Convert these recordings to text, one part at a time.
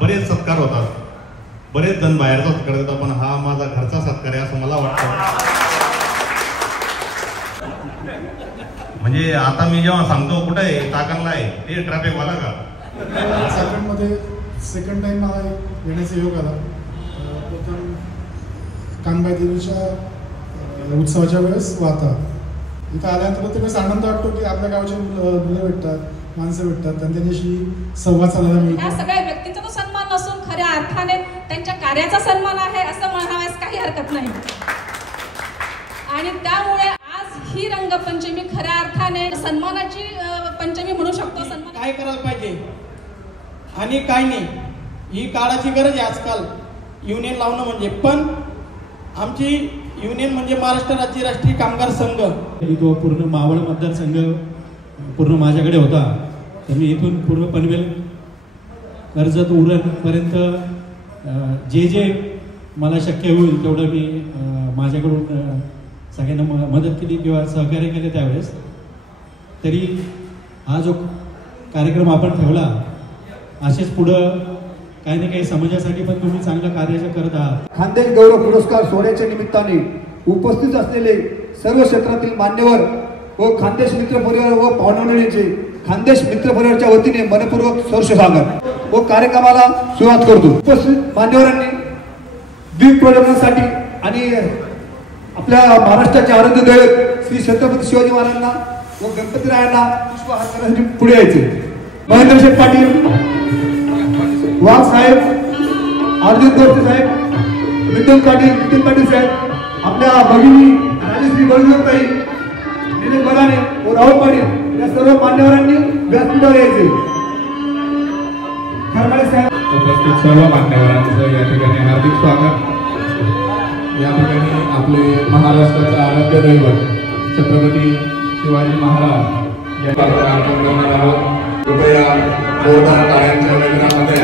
बरेच सत्कार होतात, बरेच जण बाहेरचा सत्कार देतात, पण हा माझा घरचा सत्कार आहे असं मला वाटतं. म्हणजे आता मी जेव्हा सांगतो कुठे आहे टाकणला आहे ते ट्रॅफिक वाला का झारखंडमध्ये सेकंड टाइम मला येण्याचा योग आला. प्रथम कानबाई देवीच्या उत्सवाच्या वेळेस वाता इथं आल्यानंतर प्रत्येक वेळेस आनंद वाटतो की आपल्या गावचे मुलं भेटतात, माणसं भेटतात आणि त्यांच्याशी संवाद साधायला मिळतो. या सगळ्या व्यक्तींचा तो सन्मान नसून खऱ्या अर्थाने त्यांच्या कार्याचा सन्मान आहे असं म्हणावयास काही हरकत नाही. आणि त्यामुळे आज ही रंगपंचमी खऱ्या अर्थाने सन्मानाची पंचमी म्हणू शकतो. सन्मान काय करायला पाहिजे आणि काय नाही ही काळाची गरज आहे आजकाल युनियन लावणं म्हणजे. पण आमची युनियन म्हणजे महाराष्ट्र राज्य राष्ट्रीय कामगार संघ, तो पूर्ण मावळ मतदारसंघ पूर्ण माझ्याकडे होता. तर मी इथून पूर्ण पनवेल कर्जत उरणपर्यंत जे जे मला शक्य होईल तेवढं मी माझ्याकडून सगळ्यांना मदत केली किंवा सहकार्य केले. त्यावेळेस तरी हा जो कार्यक्रम आपण ठेवला असेच पुढं काही ना काही समाजासाठी पण तुम्ही चांगलं कार्य करत आहात. खानदेश गौरव पुरस्कार सोहळ्याच्या निमित्ताने उपस्थित असलेले सर्व क्षेत्रातील मान्यवर व खानदेश मित्र परिवार व पाहुणमंडळींचे खानदेश मित्र परिवाराच्या वतीने मनपूर्वक सहर्ष स्वागत व कार्यक्रमाला सुरुवात करतो. उपस्थित मान्यवरांनी दीप प्रज्वलनासाठी आणि आपल्या महाराष्ट्राचे आराध्य दैवत श्री छत्रपती शिवाजी महाराजांना व गणपतीरायांना पुष्पहार करण्यासाठी पुढे यायचे. महेंद्र शेठ पाटील, वाघ साहेब, अर्जुन गोरसे साहेब, मिथुन पाटील साहेब, आपल्या भगिनी राजश्री बळजोताई, निलेश बगाने व राहुल पाटील या सर्व मान्यवरांनी व्यासपीठावर यायचे. खरमाळे साहेब, उपस्थित सर्व मान्यवरांचं या ठिकाणी हार्दिक स्वागत. या ठिकाणी आपले महाराष्ट्राचं आराध्य दैवत छत्रपती शिवाजी महाराज या कार्यक्रमात कृपया जोरदार टाळ्यांच्या गजरामध्ये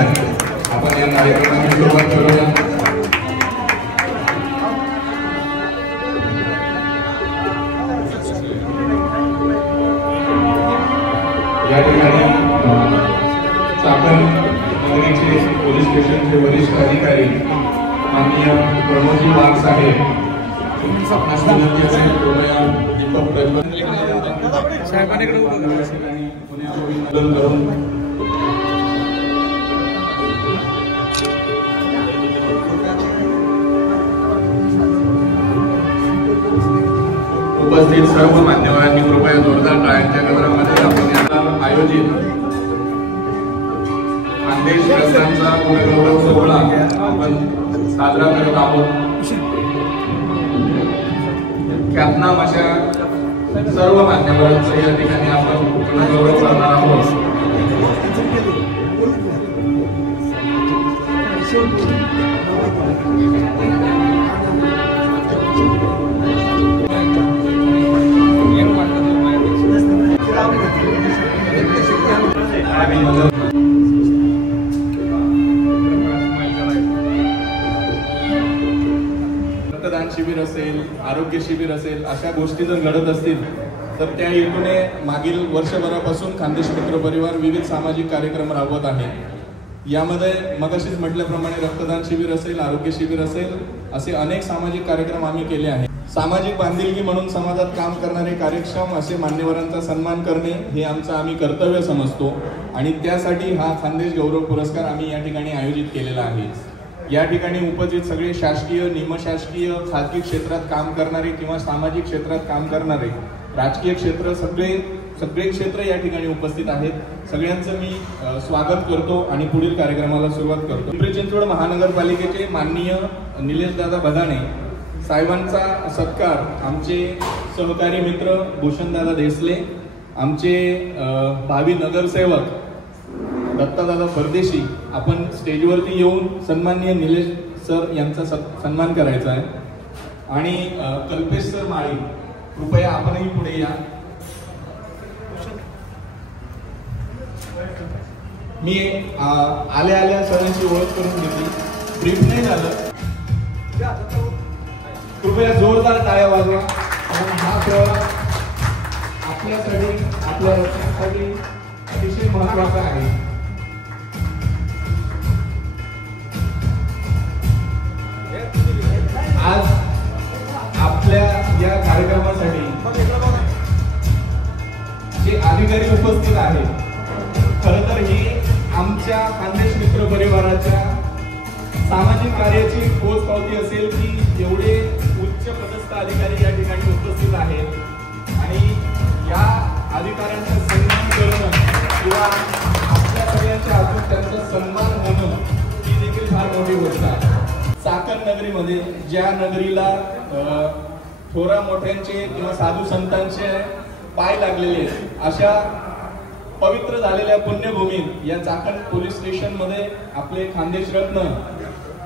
आपण या कार्यक्रमाची सुरुवात करूया. या ठिकाणी चाकण नगरीचे पोलीस स्टेशनचे वरिष्ठ अधिकारी माननीय प्रमोदजी वाघ साहेब आपणास विनंती असेल कृपया दीपक प्रज्वलन साहेबांकडे करून उपस्थित सर्व मान्यवरांनी कृपया जोरदार टाळ्यांच्या गजरामध्ये आपण याला आयोजित खानदेश रस्त्यांचा पुनर्गौरव सोहळा आपण साजरा करत आहोत. ख्यातनाम अशा सर्व मान्यवरांचं या ठिकाणी आपण पुनर्गौरव करणार आहोत. रक्तदान शिबिर असेल, आरोग्य शिबिर असेल, अशा गोष्टी जर घडत असतील तर त्या हेतूने मागील वर्षभरापासून खानदेश मित्र परिवार विविध सामाजिक कार्यक्रम राबवत आहे. यामध्ये मगाशीच म्हटल्याप्रमाणे रक्तदान शिबिर असेल, आरोग्य शिबिर असेल, असे अनेक सामाजिक कार्यक्रम आम्ही केले आहेत. सामाजिक बांधिलकी म्हणून समाजात काम करणारे कार्यक्षम असे मान्यवरांचा सन्मान करणे हे आमचं आम्ही कर्तव्य समजतो आणि त्यासाठी हा खानदेश गौरव पुरस्कार आम्ही या ठिकाणी आयोजित केलेला आहे. या ठिकाणी उपस्थित सगळे शासकीय, निमशासकीय, खाजगी क्षेत्रात काम करणारे किंवा सामाजिक क्षेत्रात काम करणारे, राजकीय क्षेत्र, सगळे क्षेत्र या ठिकाणी उपस्थित आहेत. सगळ्यांचं मी स्वागत करतो आणि पुढील कार्यक्रमाला सुरुवात करतो. पिंपरी चिंचवड महानगरपालिकेचे माननीय निलेश दादा बदाणे साहेबांचा सत्कार आमचे सहकारी मित्र भूषणदादा देसले, आमचे भावी नगरसेवक दत्तादादा परदेशी, आपण स्टेजवरती येऊन सन्माननीय निलेश सर यांचा सन्मान करायचा आहे. आणि कल्पेश सर माळी, कृपया आपणही पुढे या. मी आल्या सरांची ओळख करून घेतली, ब्रीफ नाही झालं. कृपया जोरदार टाळ्या वाजवा. हा सोहळा आपल्यासाठी, आपल्या रक्षणासाठी अतिशय महत्वाचा आहे. खानदेश मित्र परिवाराच्या सामाजिक कार्याची पोचपावती असेल की एवढे उच्च पदस्थ अधिकारी या ठिकाणी उपस्थित आहेत आणि या अधिकाऱ्यांचा सन्मान करणं किंवा आपल्या सगळ्यांच्या हातून त्यांचा सन्मान होणं ही देखील फार मोठी गोष्ट आहे. चाकण नगरीमध्ये ज्या नगरीला थोरा मोठ्यांचे किंवा साधू संतांचे पाय लागलेले आहेत अशा पवित्र झालेल्या पुण्यभूमीत या चाकण पोलीस स्टेशन मध्ये आपले खानदेश रत्न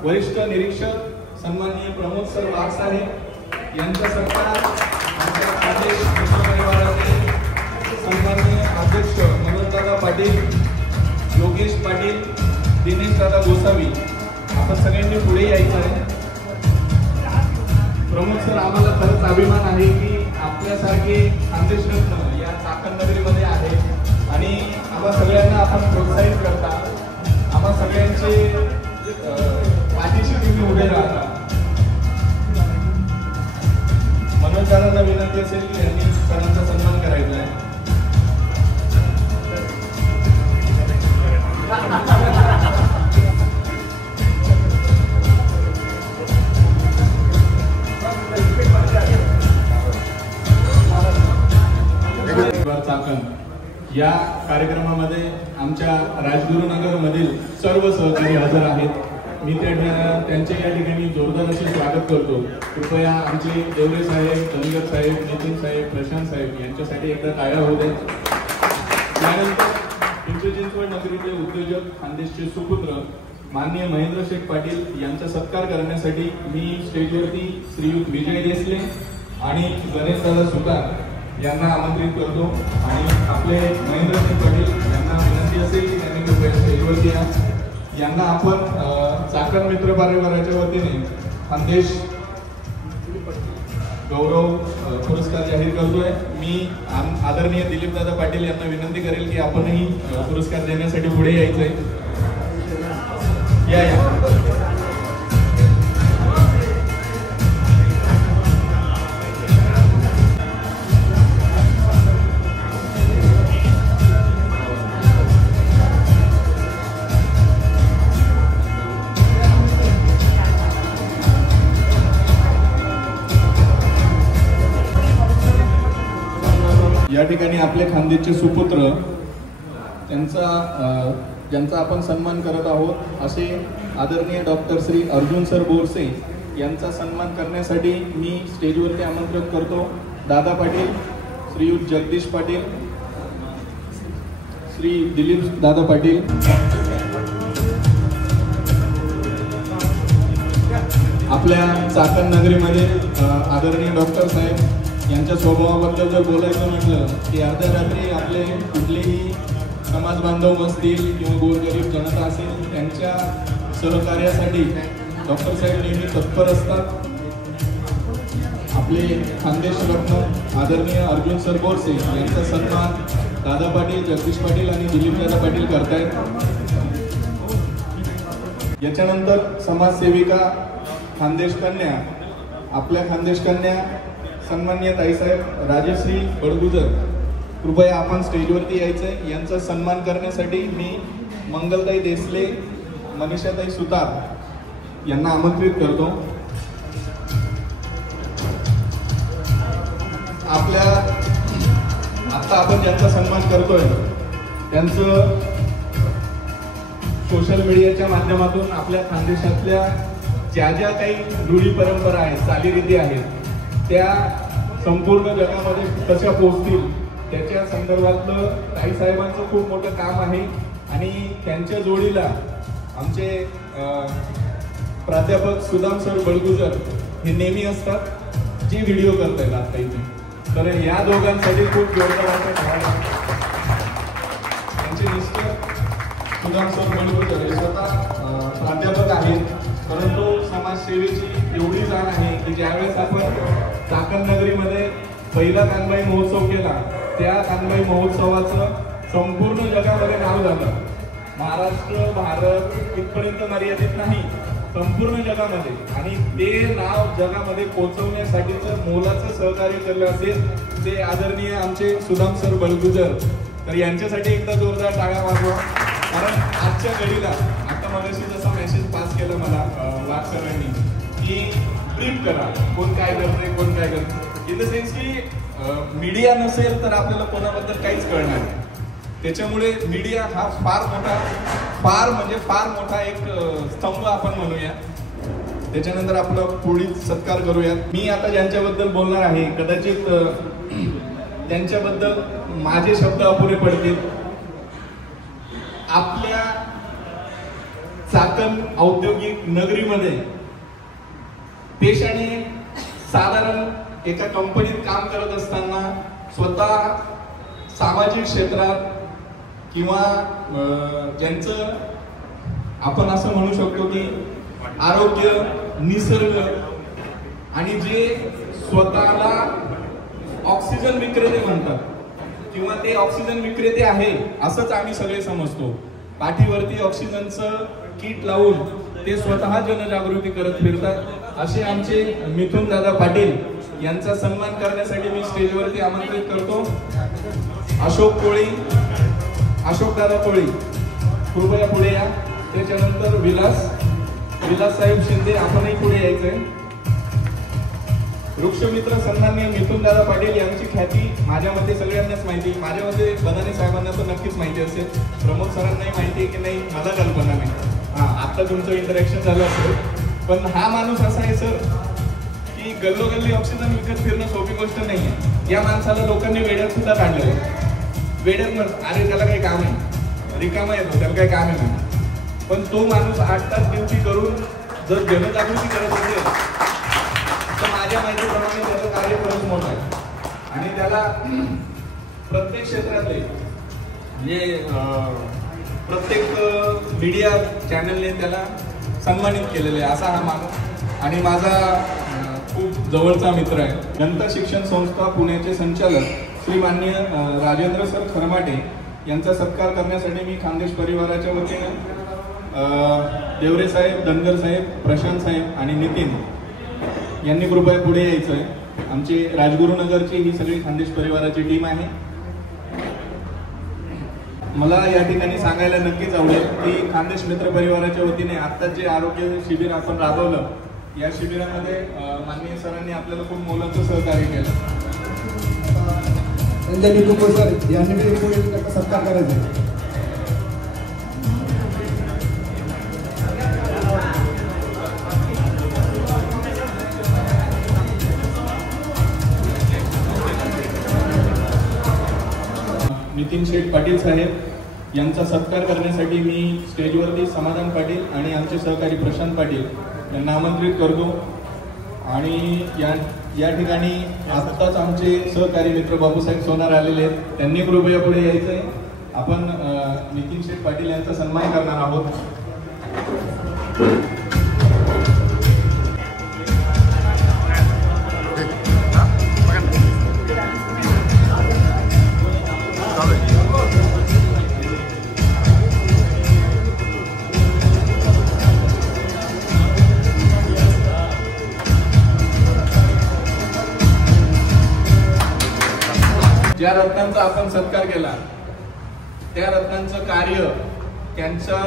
वरिष्ठ निरीक्षक सन्माननीय प्रमोद सर वाघ साहेब यांचा सत्कार आमच्या खानदेश मित्र परिवाराचे सन्माननीय अध्यक्ष मनोजदादा पाटील, योगेश पाटील, दिनेश दादा गोसावी आपण सगळ्यांनी पुढे यायचं आहे. प्रमोद सर, आम्हाला खरंच अभिमान आहे की आपल्यासारखे खानदेश रत्न या चाकण नगरीमध्ये आहे आणि आम्हा सगळ्यांना आपण प्रोत्साहित करता, आम्हा सगळ्यांचे पाठीशी तुम्ही उभे राहता. मनोजदादांना विनंती असेल की यांनी सरांचा सन्मान करायचा आहे. चाकण या कार्यक्रमामध्ये आमच्या राजगुरुनगर मधील सर्व सहकारी हजर आहेत. मी त्यांचे या ठिकाणी जोरदार असे स्वागत करतो. कृपया आमचे देवरे साहेब, धनगर साहेब, नितीन साहेब, प्रशांत साहेब यांच्यासाठी एकदा टाळ्या होऊ दे. त्यानंतर पिंपरी चिंचवड नगरीचे उद्योजक खानदेशचे सुपुत्र माननीय महेंद्र शेठ पाटील यांचा सत्कार करण्यासाठी मी स्टेजवरती श्रीयुत विजय देसले आणि गणेश दादा सुतार यांना आमंत्रित करतो आणि आपले महेंद्र शेठ पाटील यांना विनंती असेल की त्यांनी कृपया स्टेजवरती यांना आपण चाकण मित्र परिवाराच्या वतीने खानदेश गौरव पुरस्कार जाहीर करतोय. मी आदरणीय दिलीप दादा पाटील यांना विनंती करेल की आपणही पुरस्कार देण्यासाठी पुढे यायचंय. या या ठिकाणी आपले खानदेशचे सुपुत्र ज्यांचा आपण सन्मान करत आहोत असे आदरणीय डॉक्टर श्री अर्जुन सर बोरसे यांचा सन्मान करण्यासाठी मी स्टेजवरती आमंत्रित करतो दादा पाटील, श्रीयुत जगदीश पाटील, श्री दिलीप दादा पाटील. आपल्या चाकण नगरीमध्ये आदरणीय डॉक्टर साहेब यांच्या स्वभावाबद्दल जर बोलायचं म्हटलं की अर्ध्या रात्री आपले कुठलेही समाज बांधव असतील किंवा गोरगरीब जनता असेल त्यांच्या सहकार्यासाठी डॉक्टर साहेब नेहमी तत्पर असतात. आपले खानदेश रत्न आदरणीय अर्जुन सर बोरसे यांचा सन्मान दादा पाटील, जगदीश पाटील आणि दिलीप दादा पाटील करतायत. याच्यानंतर समाजसेविका खानदेश कन्या, आपल्या खानदेश कन्या सन्माननीय ताईसाहेब राजश्री बडगुजर, कृपया आपण स्टेजवरती यायचंय. यांचा सन्मान करण्यासाठी मी मंगलताई देसले, मनीषाताई सुतार यांना आमंत्रित करतो. आपल्या आता आपण ज्यांचा सन्मान करतोय त्यांचं सोशल मीडियाच्या माध्यमातून आपल्या खानदेशातल्या ज्या ज्या काही रूढी परंपरा आहेत, चालीरीती आहेत त्या संपूर्ण जगामध्ये कशा पोहोचतील त्याच्या संदर्भातलं ताई साहेबांचं खूप मोठं काम आहे आणि त्यांच्या जोडीला आमचे प्राध्यापक सुदाम सर बळगुजर हे नेहमी असतात जे व्हिडिओ करतायत आता इथे. तर या दोघांसाठी खूप जोरदार त्यांचे मिस्टर सुदाम सर बळगुजर हे स्वतः प्राध्यापक आहेत, परंतु समाजसेवेची एवढी जाण आहे की ज्यावेळेस आपण चाकण नगरीमध्ये पहिला कानबाई महोत्सव केला त्या कानबाई महोत्सवाचं संपूर्ण जगामध्ये नाव झालं. महाराष्ट्र, भारत इथपर्यंत मर्यादित नाही, संपूर्ण जगामध्ये. आणि ते नाव जगामध्ये पोहोचवण्यासाठीचं मोलाचं सहकार्य केलं असेल ते आदरणीय आमचे सुदाम सर बळगुजर. तर यांच्यासाठी एकदा जोरदार टाळ्या वाजवा. कारण आजच्या घडीला आता मगाशी जसा मेसेज पास केला मला वाघ सरांनी की ब्रीफ करा, कोण काय करते कोण काय करते, इन द सेन्स की मीडिया नसेल तर आपल्याला कोणाबद्दल काहीच कळणार नाही. त्याच्यामुळे मीडिया हा फार मोठा एक स्तंभ आपण म्हणूया. त्याच्यानंतर आपला पुढील सत्कार करूया. मी आता ज्यांच्याबद्दल बोलणार आहे कदाचित त्यांच्याबद्दल माझे शब्द अपुरे पडतील. आपल्या चाकण औद्योगिक नगरीमध्ये पेशाने साधारण एका कंपनीत काम करत असताना स्वतः सामाजिक क्षेत्रात किंवा ज्यांचं आपण असं म्हणू शकतो की आरोग्य, निसर्ग आणि जे स्वतःला ऑक्सिजन विक्रेते म्हणतात किंवा ते ऑक्सिजन विक्रेते आहे असंच आम्ही सगळे समजतो. पाठीवरती ऑक्सिजनचं किट लावून ते स्वतः जनजागृती करत फिरतात असे आमचे मिथुन दादा पाटील यांचा सन्मान करण्यासाठी मी स्टेजवरती आमंत्रित करतो. अशोक दादा कोळी कृपया पुढे या. त्याच्यानंतर विलास साहेब शिंदे आपणही पुढे यायचंय. वृक्षमित्र सन्माननीय मिथुन दादा पाटील यांची ख्याती माझ्या मते सगळ्यांनाच माहिती. माझ्या मते बदाने साहेबांना तर नक्कीच माहिती असेल, प्रमोद सरांनाही माहिती आहे की नाही मला कल्पना नाही. आता तुमचं इंटरॅक्शन झालं असेल. पण हा माणूस असा आहे सर की गल्लोगल्ली ऑक्सिजन विकत फिरणं सोपी गोष्ट नाहीये. या माणसाला लोकांनी वेड्यात सुद्धा काढलं. वेड्यात अरे त्याला काही काम आहे, रिकामा येतो, त्याला काही काम आहे. पण तो माणूस 8 तास ड्युटी करून जर जनजागृती करत असेल तर माझ्या माहितीप्रमाणे त्याचं कार्य खरंच मोठं आहे. आणि त्याला प्रत्येक क्षेत्रातले म्हणजे प्रत्येक मीडिया चॅनलने त्याला सन्मानित केलेलं आहे असा हा माणूस आणि माझा खूप जवळचा मित्र आहे. जनता शिक्षण संस्था पुण्याचे संचालक श्री माननीय राजेंद्र सर खरमाटे यांचा सत्कार करण्यासाठी मी खानदेश परिवाराच्या वतीने देवरे साहेब, धनगर साहेब, प्रशांत साहेब आणि नितीन यांनी कृपया पुढे यायचं आहे. आमची राजगुरुनगरची ही सगळी खानदेश परिवाराची टीम आहे. मला या ठिकाणी सांगायला नक्कीच आवडेल की खानदेश मित्र परिवाराच्या वतीने आत्ताच जे आरोग्य शिबिर आपण राबवलं या शिबिरामध्ये माननीय सरांनी आपल्याला खूप मोलाचं सहकार्य केलं. संजय कुंभे सर यांनी सत्कार करायचा. नितीन शेठ पाटील साहेब यांचा सत्कार करण्यासाठी मी स्टेजवरती समाधान पाटील आणि आमचे सहकारी प्रशांत पाटील यांना आमंत्रित करतो. आणि या ठिकाणी आत्ताच आमचे सहकारी मित्र बापूसाहेब सोनार आलेले आहेत, त्यांनी कृपया पुढे यायचंय. आपण नितीन शेठ पाटील यांचा सन्मान करणार आहोत. ज्या रत्नांचा आपण सत्कार केला त्या रत्नांचं कार्य, त्यांच्या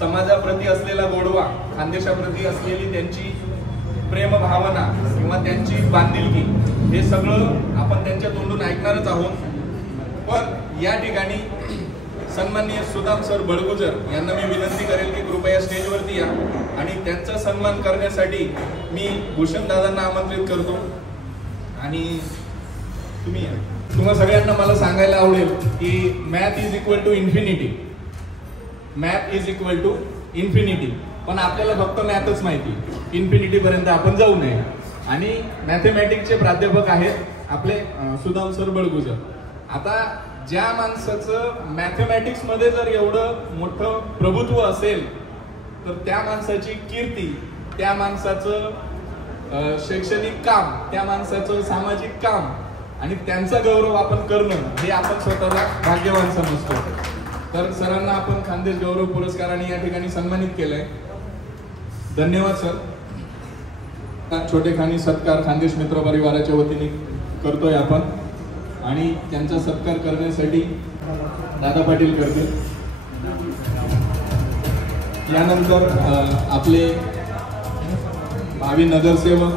समाजाप्रती असलेला गोडवा, खानदेशाप्रती असलेली त्यांची प्रेम भावना किंवा त्यांची बांधिलकी हे सगळं आपण त्यांच्या तोंडून ऐकणारच आहोत. पण या ठिकाणी सन्माननीय सुदाम सर बळगुजर यांना मी विनंती करेल की कृपया स्टेजवरती या आणि त्यांचा सन्मान करण्यासाठी मी भूषण दादांना आमंत्रित करतो. आणि तुम्ही या. तुम्हा सगळ्यांना मला सांगायला आवडेल की math is equal to infinity. Math is equal to infinity. पण आपल्याला फक्त मॅथच माहिती, इन्फिनिटी पर्यंत आपण जाऊ नये. आणि मॅथमॅटिक्सचे प्राध्यापक आहेत आपले सुदाम सर बळगुजर. आता ज्या माणसाचं मॅथमॅटिक्स मध्ये जर एवढं मोठं प्रभुत्व असेल तर त्या माणसाची कीर्ती, त्या माणसाचं शैक्षणिक काम, त्या माणसाचं सामाजिक काम आणि त्यांचा गौरव आपण करणं हे आपण स्वतःला भाग्यवान समजतो. तर सरांना आपण खानदेश गौरव पुरस्काराने या ठिकाणी सन्मानित केलंय. धन्यवाद सर. छोटेखानी सत्कार खानदेश मित्र परिवाराच्या वतीने करतोय आपण आणि त्यांचा सत्कार करण्यासाठी दादा पाटील करतील. यानंतर आपले भावी नगरसेवक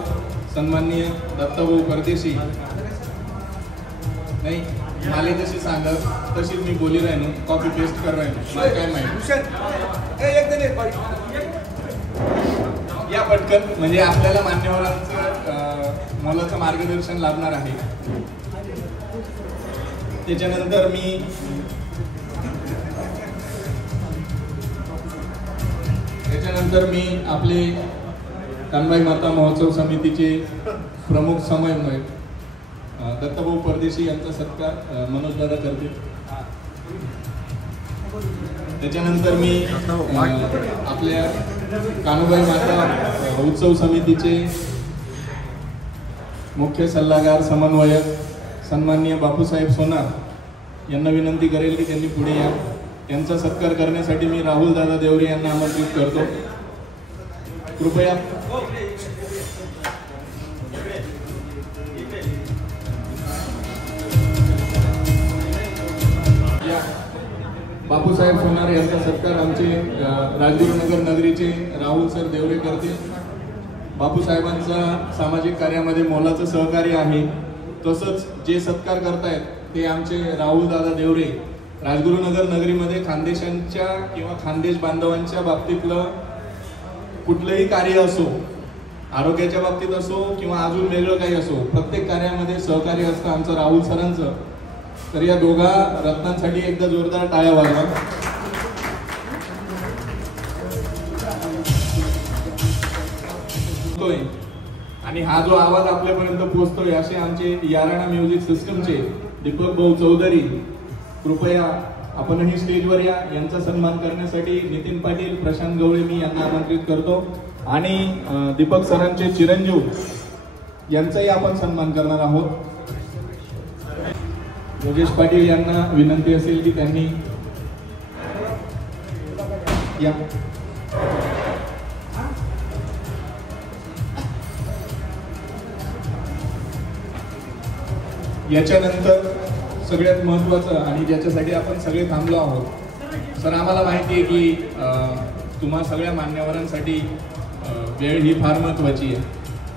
सन्माननीय दत्ताभाऊ परदेशी, नाही मला जशी सांगत तशीच मी बोली राहिनो, कॉपी पेस्ट कर राहिनो, मला काय माहिती या पटकन, म्हणजे आपल्याला मान्यवरांचं मोलाचं मार्गदर्शन लाभणार आहे. त्याच्यानंतर मी आपले कानबाई माता महोत्सव समितीचे प्रमुख समन्वयक दत्ताभाऊ परदेशी यांचा सत्कार मनोज दादा करतील. त्याच्यानंतर मी आपल्या कान्होबाई माता उत्सव समितीचे मुख्य सल्लागार समन्वयक सन्माननीय बापूसाहेब सोनार यांना विनंती करेल की त्यांनी पुढे या. त्यांचा सत्कार करण्यासाठी मी राहुल दादा देवरे यांना आमंत्रित करतो. कृपया बापूसाहेब सोनार यांचा सत्कार आमचे राजगुरुनगर नगरीचे राहुल सर देवरे करतील. बापूसाहेबांचा सामाजिक कार्यामध्ये मोलाचं सहकार्य आहे. तसंच जे सत्कार करतायत ते आमचे राहुल दादा देवरे राजगुरुनगर नगरीमध्ये खानदेशांच्या किंवा खानदेश बांधवांच्या बाबतीतलं कुठलंही कार्य असो, आरोग्याच्या बाबतीत असो किंवा अजून वेगळं काही असो, प्रत्येक कार्यामध्ये सहकार्य असतं आमचं राहुल सरांचं. तर या दोघा रत्नांसाठी एकदा जोरदार टाळ्या वाजवा. आणि हा जो आवाज आपल्यापर्यंत पोहोचतोय असे आमचे याराणा म्युझिक सिस्टमचे दीपक भाऊ चौधरी, कृपया आपणही स्टेजवर या. यांचा सन्मान करण्यासाठी नितीन पाटील, प्रशांत गवळे मी यांना आमंत्रित करतो. आणि दीपक सरांचे चिरंजीव यांचाही आपण सन्मान करणार आहोत. योगेश पाटील यांना विनंती असेल की त्यांनी या. याच्यानंतर सगळ्यात महत्त्वाचं आणि ज्याच्यासाठी आपण सगळे थांबलो आहोत, सर आम्हाला माहिती आहे की तुम्हा सगळ्या मान्यवरांसाठी वेळ ही फार महत्त्वाची आहे,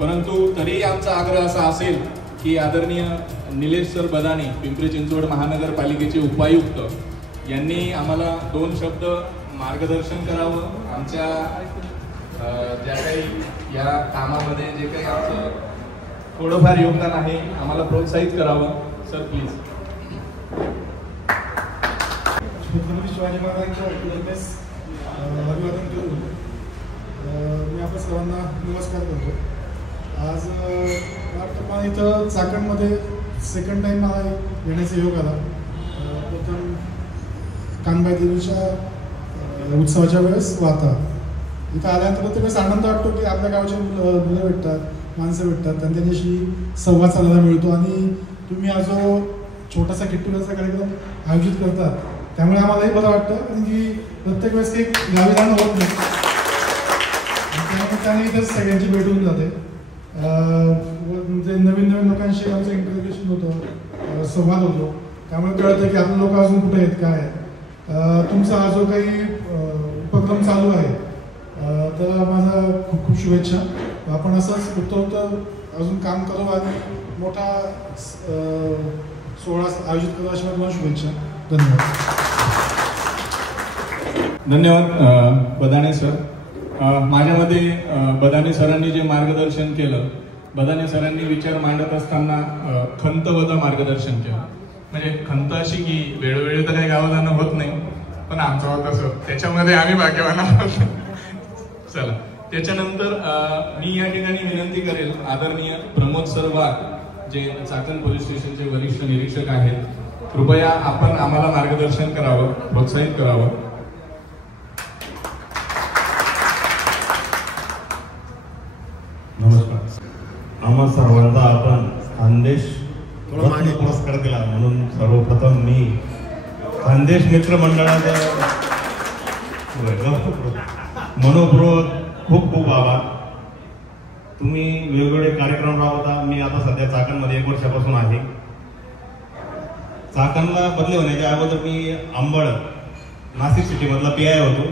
परंतु तरीही आमचा आग्रह असा असेल की आदरणीय निलेश सर बदाने, पिंपरी चिंचवड महानगरपालिकेचे उपायुक्त यांनी आम्हाला 2 शब्द मार्गदर्शन करावं. आमच्या ज्या काही या कामामध्ये जे काही आमचं थोडंफार योगदान आहे आम्हाला प्रोत्साहित करावं. Sir please. छत्रपती शिवाजी महाराजांच्या प्रतिमेस अभिवादन करून मी आपल्या सर्वांना नमस्कार करतो. आज मला इथं चाकणमध्ये सेकंड टाईम मला येण्याचा योग आला. प्रथम कानबाई देवीच्या उत्सवाच्या वेळेस वाता इथं आल्यानंतर प्रत्येक वेळेस आनंद वाटतो की आपल्या गावचे मुलं भेटतात, माणसं भेटतात आणि त्यांच्याशी संवाद साधायला मिळतो. आणि तुम्ही हा जो छोटासा गेट टुगेदरचा कार्यक्रम आयोजित करतात त्यामुळे आम्हालाही बरं वाटतं. आणि प्रत्येक वेळेस काही गावी जाणं होत नाही, त्याने इथंच सगळ्यांची भेट होऊन जाते. म्हणजे नवीन नवीन लोकांशी आमचं इंटरॅक्शन होतं, संवाद होतो. त्यामुळे कळतं की आपले लोक अजून कुठे आहेत, काय आहेत. तुमचा हा जो काही उपक्रम चालू आहे तर माझा खूप खूप शुभेच्छा. आपण असंच उत्तर अजून काम करू आणि मोठा सोहळा आयोजित करू अशी मला शुभेच्छा. धन्यवाद. धन्यवाद बदाने सर. माझ्यामध्ये बदाने सरांनी जे मार्गदर्शन केलं, बदाने सरांनी विचार मांडत असताना खंत वजा मार्गदर्शन केलं. म्हणजे खंत अशी की वेळोवेळी तर काही गावात जाणं होत नाही, पण आमचं होत असं त्याच्यामध्ये आम्ही भाग्यवान आहोत. चला, त्याच्यानंतर मी या ठिकाणी विनंती करेल आदरणीय प्रमोद सर वाघ जे चाकण पोलीस स्टेशनचे वरिष्ठ निरीक्षक आहेत, कृपया आपण आम्हाला मार्गदर्शन करावं, प्रोत्साहित करावं. नमस्कार. आम्हा सर्वांचा आपण खानदेश रत्न पुरस्कार दिला म्हणून सर्वप्रथम मी खानदेश मित्र मंडळाचं मनोपूर्वक खूप खूप आभार. तुम्ही वेगवेगळे कार्यक्रम राबवता. मी आता सध्या चाकणमध्ये 1 वर्षापासून आहे. चाकणला बदली होण्याच्या अगोदर मी अंबड नाशिक सिटीमधला PI होतो.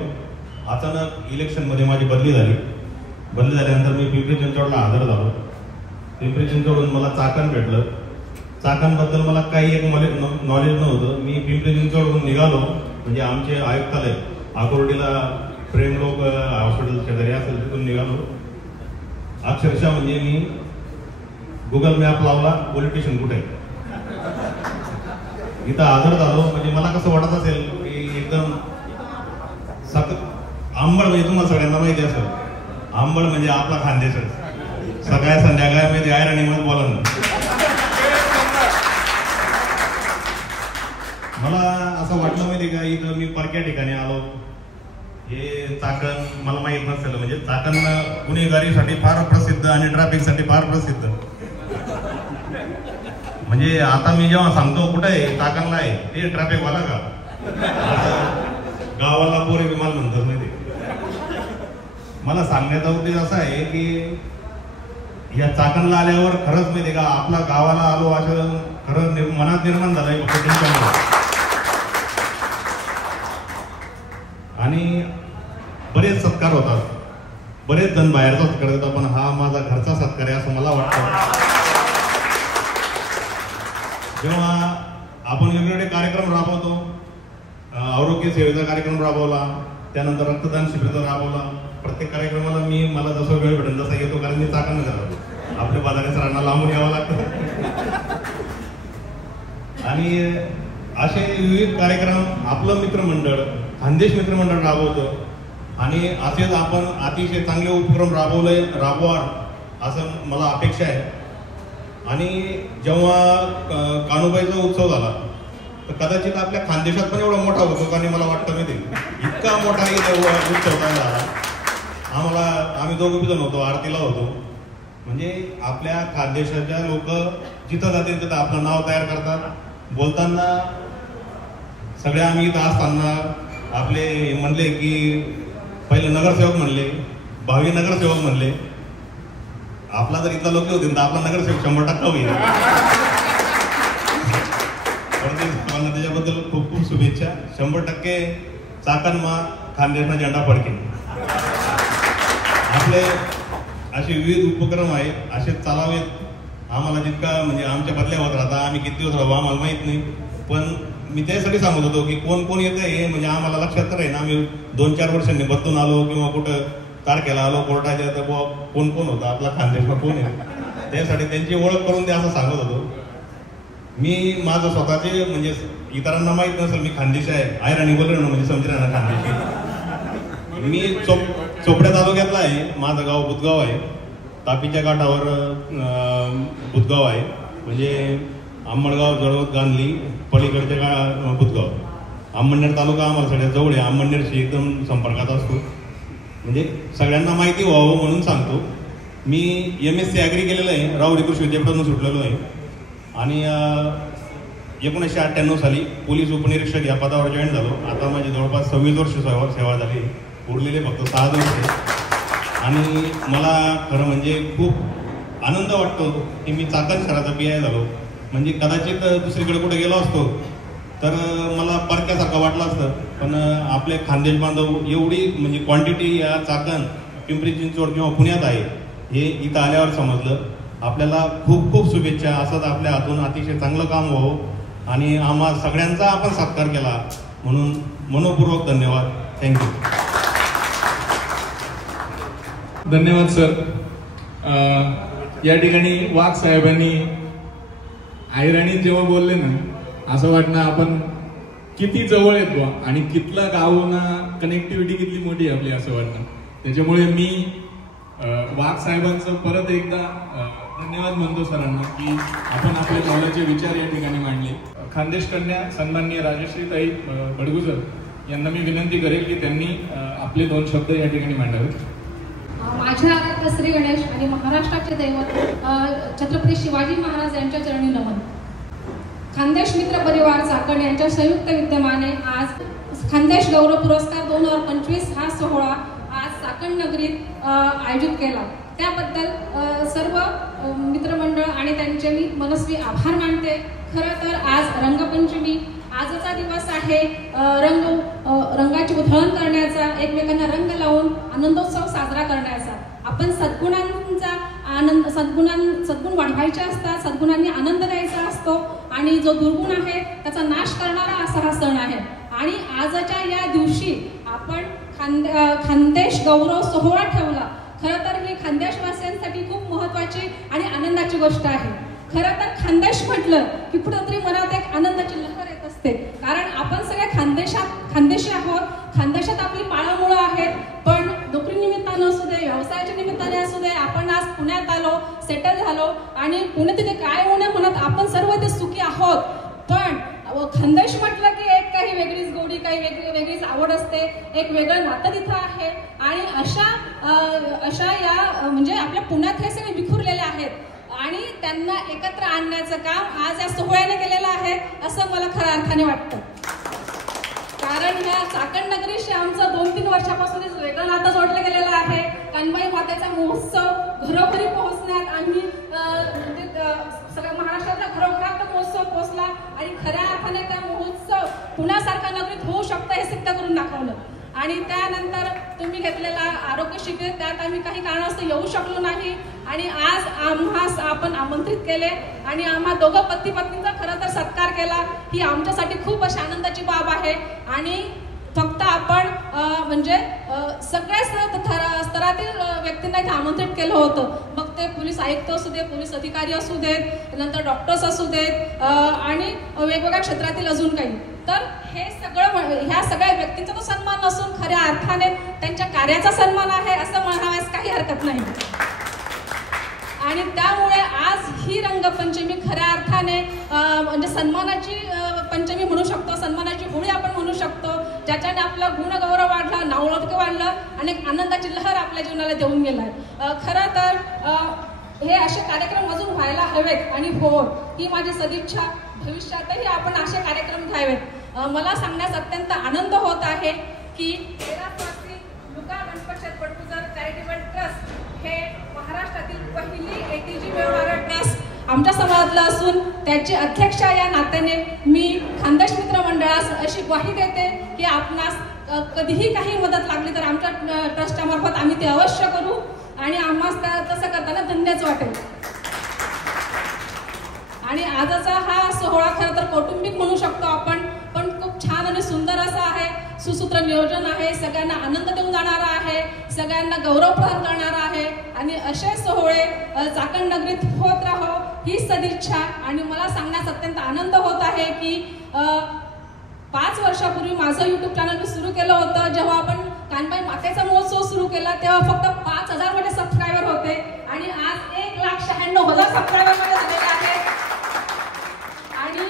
अचानक इलेक्शनमध्ये माझी बदली झाल्यानंतर मी पिंपरी चिंचवडला हजर झालो. पिंपरी चिंचवडून मला चाकण भेटलं. चाकणबद्दल मला काही एक नॉलेज नव्हतं. मी पिंपरी चिंचवडून निघालो म्हणजे आमचे आयुक्तालय आकुर्डीला प्रेमलोक हॉस्पिटल शेजारी असेल तिथून निघालो. अक्षरशः म्हणजे मी गुगल मॅप लावला, पोलीस स्टेशन कुठे इथं हजर झालो. म्हणजे मला कसं वाटत असेल की एकदम आंबळ म्हणजे तुम्हाला सगळ्यांना माहिती असेल आंबळ म्हणजे आपला खानदेशच. सकाळ संध्याकाळ मध्ये आहे आणि मग बोला ना. मला असं वाटलं माहिती का इथं मी परक्या ठिकाणी आलो. हे चाकण मला माहित नसेल म्हणजे चाकण गुन्हेगारीसाठी फार प्रसिद्ध आणि ट्रॅफिकसाठी फार प्रसिद्ध. म्हणजे आता मी जेव्हा सांगतो कुठे आहे चाकणला आहे ते ट्रॅफिकवाला का गावाला पोरे विमान म्हणतात माहिती. मला सांगण्याचा उद्देश असा आहे की या चाकणला आल्यावर खरंच माहिती का आपला गावाला आलो असं खरं मनात निर्माण झालंय फक्त. आणि बरेच सत्कार होतात, बरेच जण बाहेरचा सत्कार देतात, पण हा माझा घरचा सत्कार आहे असं मला वाटतं. जेव्हा आपण वेगवेगळे कार्यक्रम राबवतो, आरोग्य सेवेचा कार्यक्रम राबवला, त्यानंतर रक्तदान शिबिर राबवला, प्रत्येक कार्यक्रमाला मला जसं वेळ भेटेल तसा येतो, कारण मी चाकण झालो. आपल्या बाजारी सरांना लांबून यावं लागतं. आणि असे विविध कार्यक्रम आपलं मित्रमंडळ खानदेश मित्रमंडळ राबवतो. आणि असेच आपण अतिशय चांगले उपक्रम राबवा असं मला अपेक्षा आहे. आणि जेव्हा कान्होबाईचा उत्सव झाला तर कदाचित आपल्या खानदेशात पण एवढा मोठा होतो का नाही मला वाटतं माहिती. इतका मोठा उत्सव झाला. आम्ही दोघं जण होतो, आरतीला होतो. म्हणजे आपल्या खानदेशाच्या लोक जिथं जातील तिथं आपलं नाव तयार करतात. बोलताना सगळे आम्ही इथं असताना आपले म्हणले की पहिले नगरसेवक म्हणले, भावी नगरसेवक म्हणले. आपला जर इथला लोक होतील तर आपला नगरसेवक 100% होईल. त्याच्याबद्दल खूप खूप शुभेच्छा. 100% चाकणमा खानदेशना झेंडा फडकेल. आपले असे विविध उपक्रम आहेत, असे चालावेत. आम्हाला जितका म्हणजे आमच्या बदल्या होत राहता, आम्ही किती दिवस राहू आम्हाला माहित नाही. पण मी त्यासाठी सांगत होतो की कोण कोण येतं हे म्हणजे आम्हाला लक्षात तर आहे ना. आम्ही 2-4 वर्षांनी बदलून आलो किंवा कुठं तारखेला आलो कोर्टाच्या, तर कोण कोण होतं आपला खानदेशला कोण आहे त्यासाठी त्यांची ओळख करून द्या असं सांगत होतो. मी माझं स्वतःचे म्हणजे इतरांना माहीत नसेल मी खानदेश आहे, आयराणी बोलणं म्हणजे समजेल ना खानदेशी. मी चोपड्या तालुक्यातला आहे. माझं गाव बुधगाव आहे. तापीच्या काठावर बुधगाव आहे. म्हणजे आंबळगाव, जळवत, गांधली पलीकडच्या बुधगाव. आंबळनेर तालुका आम्हाला सगळ्यात जवळ आहे. आंबळनेरशी एकदम संपर्कात असतो. म्हणजे सगळ्यांना माहिती व्हावं म्हणून सांगतो. मी MSc ॲग्री केलेलं आहे, राहुरी कृषी विद्यापीठातून सुटलेलो आहे. आणि 1998 साली पोलीस उपनिरीक्षक या पदावर जॉईन झालो. आता माझी जवळपास 26 वर्ष सेवा झाली. उरलेले फक्त 6 वर्ष. आणि मला खरं म्हणजे खूप आनंद वाटतो की मी चाकण शहराचा PI झालो. म्हणजे कदाचित दुसरीकडे कुठे गेलो असतो तर मला परक्यासारखं वाटलं असतं. पण आपले खानदेश बांधव एवढी म्हणजे क्वांटिटी या चाकण, पिंपरी चिंचवड किंवा पुण्यात आहे हे इथं आल्यावर समजलं. आपल्याला खूप खूप शुभेच्छा. असंच आपल्या हातून अतिशय चांगलं काम व्हावं आणि आम्हा सगळ्यांचा आपण सत्कार केला म्हणून मनोपूर्वक धन्यवाद. थँक्यू. धन्यवाद सर. या ठिकाणी वाघ साहेबांनी आयराणी जेव्हा बोलले ना असं वाटणं आपण किती जवळ येतो आणि कितला गावना कनेक्टिव्हिटी किती मोठी आपली असं वाटतं. त्याच्यामुळे मी वाघ साहेबांचं परत एकदा धन्यवाद म्हणतो सरांना की आपण आपले मौलाचे विचार या ठिकाणी मांडले. खानदेश कन्या सन्माननीय राजश्रीताई बडगुजर यांना मी विनंती करेल की त्यांनी आपले 2 शब्द या ठिकाणी मांडावेत. माझ्या आराध्य श्री गणेश आणि महाराष्ट्राचे दैवत छत्रपती शिवाजी महाराज यांच्या चरणी नमन. खानदेश मित्र परिवार चाकण यांच्या संयुक्त विद्यमाने आज खानदेश गौरव पुरस्कार 2025 हा सोहळा आज चाकण नगरीत आयोजित केला. त्याबद्दल सर्व मित्रमंडळ आणि त्यांचे मी मनस्वी आभार मानते. खरं तर आज रंगपंचमी आजचा दिवस आहे रंगाची उधळण करण्याचा, एकमेकांना रंग लावून आनंदोत्सव साजरा करण्याचा. आपण सद्गुणांचा आनंद सद्गुण वाढवायचे असतात, सद्गुणांनी आनंद द्यायचा असतो आणि जो दुर्गुण आहे त्याचा नाश करणारा असा हा सण आहे. आणि आजच्या या दिवशी आपण खानदेश गौरव सोहळा ठेवला. खरं तर ही खानदेशवासियांसाठी खूप महत्त्वाची आणि आनंदाची गोष्ट आहे. खरं तर खानदेश म्हटलं की कुठंतरी मनात एक आनंदाची लहर येत असते, कारण आपण सगळे खानदेशी आहोत. खानदेशात आपली पाळंमुळं आहेत, पण नोकरी निमित्तानं असू दे, व्यवसायाच्या निमित्ताने असू दे, आपण आज पुण्यात आलो, सेटल झालो आणि पुणे तिथे काय होणे म्हणत आपण सर्व ते सुखी आहोत. पण खानदेश म्हटलं की एक काही वेगळीच गोडी, काही वेगळीच आवड असते, एक वेगळं नातं तिथं आहे. आणि अशा या म्हणजे आपल्या पुण्यात हे सगळे विखुरलेले आहेत आणि त्यांना एकत्र आणण्याचं काम आज या सोहळ्याने केलेलं आहे असं मला खऱ्या अर्थाने वाटतं. कारण ह्या चाकण नगरीशी आमचं 2-3 वर्षापासूनच वेगळं नातं जोडलं गेलेलं आहे. कानबाई मातेचा महोत्सव घरोघरी पोहोचण्यात आम्ही सगळ्या महाराष्ट्रातल्या घरोघरात महोत्सव पोहोचला आणि खऱ्या अर्थाने त्या महोत्सव पुण्यासारख्या नगरीत होऊ शकतं हे सिद्ध करून दाखवलं. आणि त्यानंतर तुम्ही घेतलेला आरोग्य शिबिर, त्यात आम्ही काही कारणास्तव येऊ शकलो नाही आणि आज आपण आमंत्रित केले आणि आम्हा दोघं पती पत्नींचा खरं तर सत्कार केला. ही आमच्यासाठी खूप अशी आनंदाची बाब आहे. आणि फक्त आपण म्हणजे सगळ्या स्तरातील व्यक्तींना इथे आमंत्रित केलं होतं. मग ते पोलीस आयुक्त असू दे, पोलीस अधिकारी असू देत, नंतर डॉक्टर्स असू देत आणि वेगवेगळ्या क्षेत्रातील अजून काही. तर हे सगळं ह्या सगळ्या व्यक्तींचा तो सन्मान नसून खऱ्या अर्थाने त्यांच्या कार्याचा सन्मान आहे असं म्हणावयास काही हरकत नाही. आणि त्यामुळे आज ही रंगपंचमी खऱ्या अर्थाने म्हणजे सन्मानाची पंचमी म्हणू शकतो, सन्मानाची होळी आपण म्हणू शकतो, ज्याच्याने आपला गुणगौरव वाढला, नावलौकिक वाढलं आणि एक आनंदाची लहर आपल्या जीवनाला देऊन गेलाय. खरं तर हे असे कार्यक्रम अजून व्हायला हवेत आणि हो ही माझी सदिच्छा. भविष्यातही आपण असे कार्यक्रम घ्यावेत. मला सांगण्यास अत्यंत आनंद होत आहे की लुका गणपत पटपुजर चॅरिटेबल ट्रस्ट हे महाराष्ट्रातील पहिली ATG मिळवणारं ट्रस्ट आमच्या समाजातलं असून त्याची अध्यक्षा या नात्याने मी खानदेश मित्र मंडळास अशी ग्वाही देते की आपणास कधीही काही मदत लागली तर आमच्या ट्रस्टच्या मार्फत आम्ही ते अवश्य करू आणि आम्हास तसं करताना धन्यच वाटेल. आणि आजचा हा सोहळा खरं तर कौटुंबिक म्हणू शकतो आपण, पण खूप छान आणि सुंदर असा आहे. सुसूत्र नियोजन आहे, सगळ्यांना आनंद देऊन जाणारा आहे, सगळ्यांना गौरव प्रदान करणारा आहे आणि असे सोहळे चाकण नगरीत होत राहो ही सदिच्छा. आणि मला सांगण्यास अत्यंत आनंद होत आहे की 5 वर्षापूर्वी माझं YouTube चॅनल मी सुरू केलं होतं. जेव्हा आपण कानबाई मातेचा महोत्सव सुरू केला तेव्हा फक्त 5,000 मध्ये सबस्क्रायबर होते आणि आज 1,96,000 सबस्क्रायबर मध्ये झालेले आहेत. आणि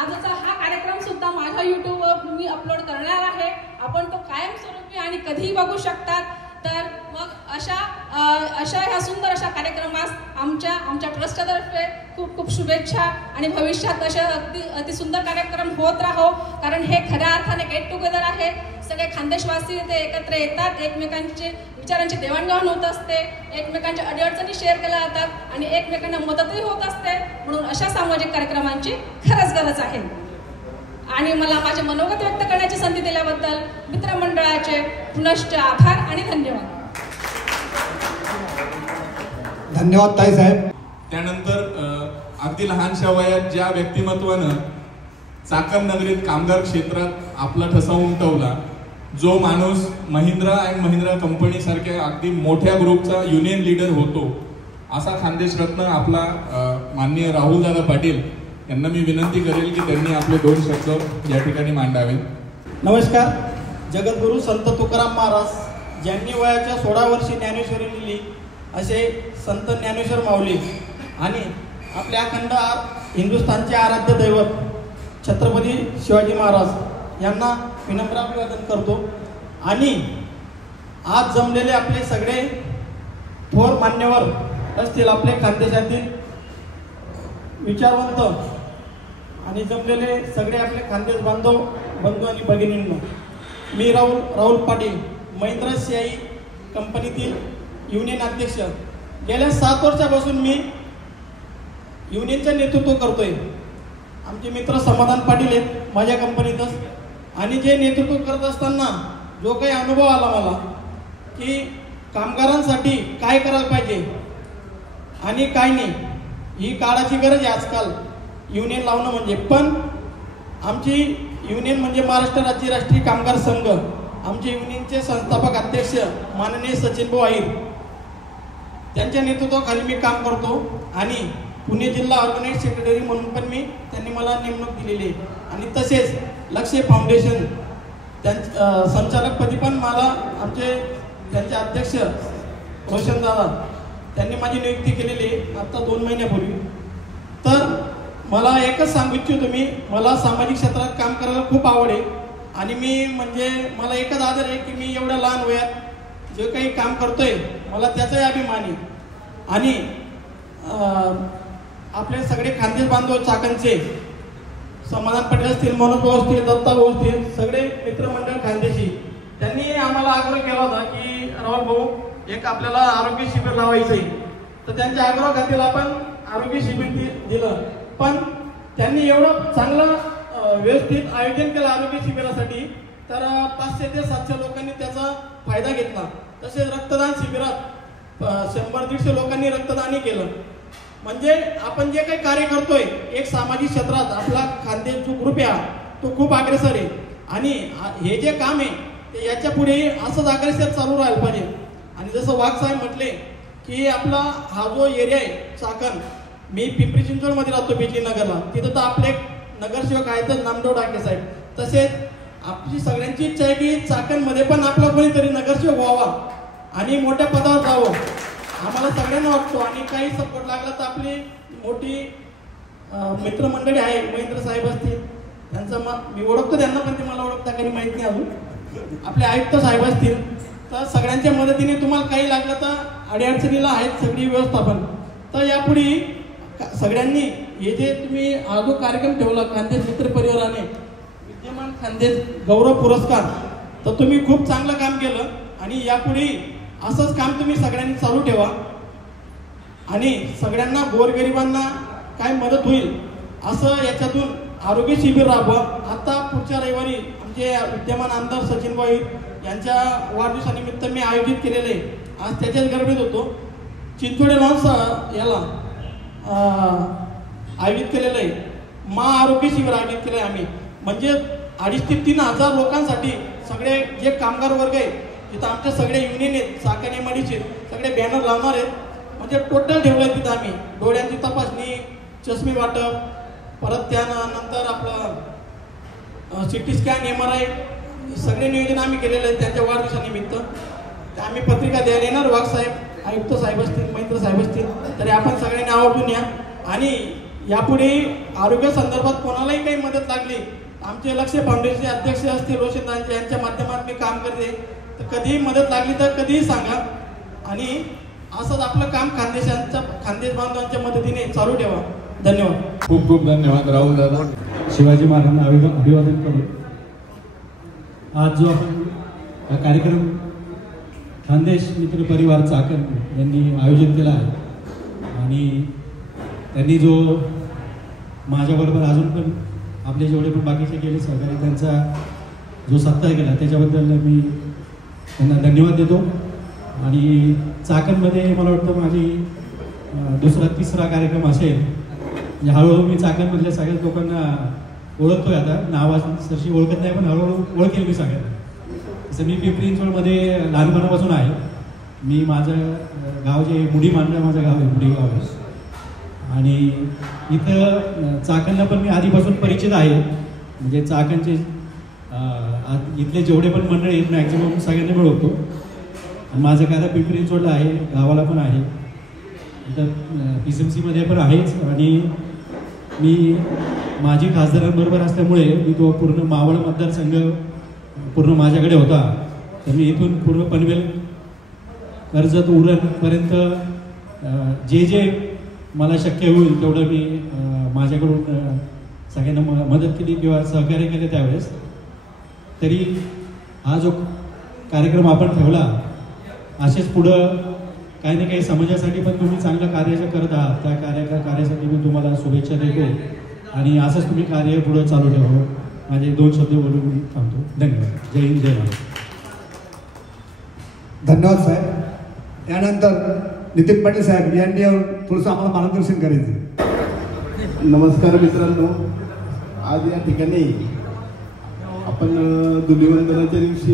आजचा हा कार्यक्रम सुद्धा माझ्या YouTubeवर मी अपलोड करणार आहे. आपण तो कायमस्वरूपी आणि कधीही बघू शकतात. तर मग अशा ह्या सुंदर अशा कार्यक्रमास आमच्या ट्रस्टतर्फे खूप खूप शुभेच्छा आणि भविष्यात अशा अति सुंदर कार्यक्रम होत राहो. कारण हे खऱ्या अर्थाने गेट टुगेदर आहे. सगळे खानदेशवासी ते एकत्र येतात, एकमेकांचे विचारांची देवाणघेवाण होत असते, एकमेकांच्या अडीअडचणी शेअर केल्या जातात आणि एकमेकांना मदतही होत असते. म्हणून अशा सामाजिक कार्यक्रमांची खरंच गरज आहे. आणि मला माझे मनोगत व्यक्त करण्याची संधी दिल्याबद्दल मित्रमंडळाचे पुनश्च आभार आणि धन्यवाद. धन्यवाद ताई साहेब. त्यानंतर अगदी लहानशा वयात ज्या व्यक्तिमत्वानं चाकण नगरीत कामगार क्षेत्रात आपला ठसा उमटवला, जो माणूस महिंद्रा अँड महिंद्रा कंपनी सारख्या अगदी मोठ्या ग्रुपचा युनियन लीडर होतो, असा खानदेश रत्न आपला माननीय राहुलदादा पाटील यांना मी विनंती करेल की त्यांनी आपले 2 शब्द या ठिकाणी मांडावे. नमस्कार. जगद्गुरू संत तुकाराम महाराज ज्यांनी वयाच्या 16 वर्षी ज्ञानेश्वरी लिहिली असे संत ज्ञानेश्वर माऊली आणि आपल्या अखंड हिंदुस्थानचे आराध्य दैवत छत्रपती शिवाजी महाराज यांना विनम्र अभिवादन करतो. आणि आज जमलेले आपले सगळे थोर मान्यवर असतील, आपले खानदेशातील विचारवंत आणि जमलेले सगळे आपले खानदेश बंधू आणि भगिनींनो, मी राहुल पाटील महिंद्रा सीआई कंपनीतील युनियन अध्यक्ष. गेल्या 7 वर्षापासून मी युनियनचं नेतृत्व करतोय आमचे मित्र समाधान पाटील आहेत माझ्या कंपनीतच. आणि जे नेतृत्व करत असताना जो काही अनुभव आला मला की कामगारांसाठी काय करायला पाहिजे आणि काय नाही, ही काळाची गरज आहे आजकाल युनियन लावणं म्हणजे. पण आमची युनियन म्हणजे महाराष्ट्र राज्य राष्ट्रीय कामगार संघ, आमचे युनियनचे संस्थापक अध्यक्ष माननीय सचिन भाऊ आहिर त्यांच्या नेतृत्वाखाली मी काम करतो. आणि पुणे जिल्हा ऑर्गनाइज सेक्रेटरी म्हणून पण त्यांनी मला नेमणूक दिलेली आहे. आणि तसेच लक्ष्य फाउंडेशन संचालकपदी पण मला त्यांचे अध्यक्ष रोशन दादा त्यांनी माझी नियुक्ती केलेली आहे आता 2 महिन्यापूर्वी. तर मला एकच सांगू इच्छितो मी, मला सामाजिक क्षेत्रात काम करायला खूप आवड आहे. आणि मी म्हणजे मला एकच आदर आहे की मी एवढ्या लहान वयात जे काही काम करतोय मला त्याचाही अभिमान आहे. आणि आपले सगळे खानदेश बांधव चाकणचे समाधान पाटील असतील, मनोज भाऊ असतील, दत्ता भाऊ असतील, सगळे मित्रमंडळ खानदेशी त्यांनी आम्हाला आग्रह केला होता की राहुल भाऊ एक आपल्याला आरोग्य शिबिर लावायचं आहे. तर त्यांच्या आग्रहाखातीर आपण आरोग्य शिबिर दिलं. पण त्यांनी एवढं चांगलं व्यवस्थित आयोजन केलं आरोग्य शिबिरासाठी, तर 500 ते 700 लोकांनी त्याचा फायदा घेतला. तसेच रक्तदान शिबिरात 100-150 लोकांनी रक्तदानही केलं. म्हणजे आपण जे काही कार्य करतोय एक सामाजिक क्षेत्रात आपला खानदेश जो ग्रुप आहे तो खूप अग्रेसर आहे. आणि हे जे काम आहे ते याच्या पुढे असंच अग्रेसर चालू राहायला पाहिजे. आणि जसं वाघ साहेब म्हटले की आपला हा जो एरिया आहे चाकण, मी पिंपरी चिंचवडमध्ये राहतो बिजली नगरला, तिथं तर आपले नगरसेवक आहेत नामदेव डाके साहेब. तसेच आपली सगळ्यांची इच्छा आहे की चाकणमध्ये पण आपला कोणीतरी नगरसेवक व्हावा आणि मोठ्या पदावर जावं आम्हाला सगळ्यांना वाटतो. आणि काही सपोर्ट लागला तर आपली मोठी मित्रमंडळी आहे, महेंद्र साहेब असतील, त्यांचा मी ओळखतो त्यांना, पण ते मला ओळखता काही माहिती नाही अजून. आपले आयुक्त साहेब असतील, तर सगळ्यांच्या मदतीने तुम्हाला काही लागलं तर अडीअडचणीला आहेत सगळी व्यवस्थापन. तर यापुढे सगळ्यांनी हे जे तुम्ही हा जो कार्यक्रम ठेवला खानदेश मित्र परिवाराने विद्यमान खानदेश गौरव पुरस्कार, तर तुम्ही खूप चांगलं काम केलं. आणि यापुढे असंच काम तुम्ही सगळ्यांनी चालू ठेवा. आणि सगळ्यांना गोरगरिबांना काय मदत होईल असं याच्यातून आरोग्य शिबिर राबवा. आता पुढच्या रविवारी आमचे विद्यमान आमदार सचिन भाई यांच्या वाढदिवसानिमित्त मी आयोजित केलेले, आज त्याच्याच गडबडीत होतो, चिंचोडे लॉन्स याला आयोजित केलेलं आहे. आरोग्य शिबिर आयोजित केलं आहे आम्ही. म्हणजे 2,500 ते 3,000 लोकांसाठी सगळे जे कामगार वर्ग आहे तिथं आमचे सगळे युनियन आहेत, चाकण एमआयडीचे सगळे बॅनर लावणार आहेत. म्हणजे टोटल ठेवलं आहे तिथं आम्ही. डोळ्यांची तपासणी, चष्मे वाटप, परत त्यानंतर आपलं सिटी स्कॅन, MRI सगळे नियोजन आम्ही केलेलं आहे त्यांच्या वाढदिवसानिमित्त. आम्ही पत्रिका द्यायला येणार, वाघ साहेब, आयुक्त साहेब असतील, महेंद्र साहेब असतील, तरी आपण सगळ्यांनी आवर्जून या. आणि यापुढे आरोग्य संदर्भात कोणालाही काही मदत लागली, आमचे लक्ष्य फाउंडेशनचे अध्यक्ष असतील रोशन दांचे यांच्या माध्यमात मी काम करते, तर कधीही मदत लागली तर कधीही सांगा. आणि असंच आपलं काम खानदेश बांधवांच्या मदतीने चालू ठेवा. धन्यवाद. खूप खूप धन्यवाद राहुल दादा. शिवाजी महाराजांना अभिवादन करू. आज जो आपण हा कार्यक्रम खानदेश मित्र परिवार चाकण यांनी आयोजित केला आहे आणि त्यांनी जो माझ्याबरोबर अजून पण आपले जेवढे पण बाकीचे गेले सहकारी त्यांचा जो सत्कार केला त्याच्याबद्दल मी त्यांना धन्यवाद देतो. आणि चाकणमध्ये मला वाटतं माझी 2रा-3रा कार्यक्रम असेल. म्हणजे हळूहळू मी चाकणमधल्या सगळ्याच लोकांना ओळखतोय. आता नावासरशी ओळखत नाही पण हळूहळू ओळखेल मी सगळ्यांना. जसं मी पिंपरी चिंचवडमध्ये लहानपणापासून आहे. मी माझं गाव जे मुडी मांडलं माझं गाव आहे, मुडी गाव आहे. आणि इथं चाकणला पण मी आधीपासून परिचित आहे. म्हणजे चाकणचे इथले जेवढे पण मंडळ आहेत मॅक्झिमम सगळ्यांना मिळवतो. आणि माझं कार्य पिंपरी चिंचवडला आहे, गावाला पण आहे, इथं PCMCमध्ये पण आहेच. आणि मी माजी खासदारांबरोबर असल्यामुळे मी तो पूर्ण मावळ मतदारसंघ पूर्ण माझ्याकडे होता. तर मी इथून पूर्ण पनवेल, कर्जत, उरणपर्यंत जे मला शक्य होईल तेवढं मी माझ्याकडून सगळ्यांना मदत केली किंवा सहकार्य केले त्यावेळेस. तरी हा जो कार्यक्रम आपण ठेवला असेच पुढं काही ना काही समाजासाठी पण तुम्ही चांगलं कार्य करत आहात. त्या कार्यासाठी मी तुम्हाला शुभेच्छा देतो. आणि असंच तुम्ही कार्य पुढं चालू ठेवावं. माझे 2 शब्द बोलून मी थांबतो. धन्यवाद. जय हिंद, जय महाराष्ट्र. धन्यवाद साहेब. त्यानंतर नितीन पाटील साहेब यांनी थोडंसं आम्हाला मार्गदर्शन करायचं. नमस्कार मित्रांनो, आज या ठिकाणी आपण धुलिवंदनाच्या दिवशी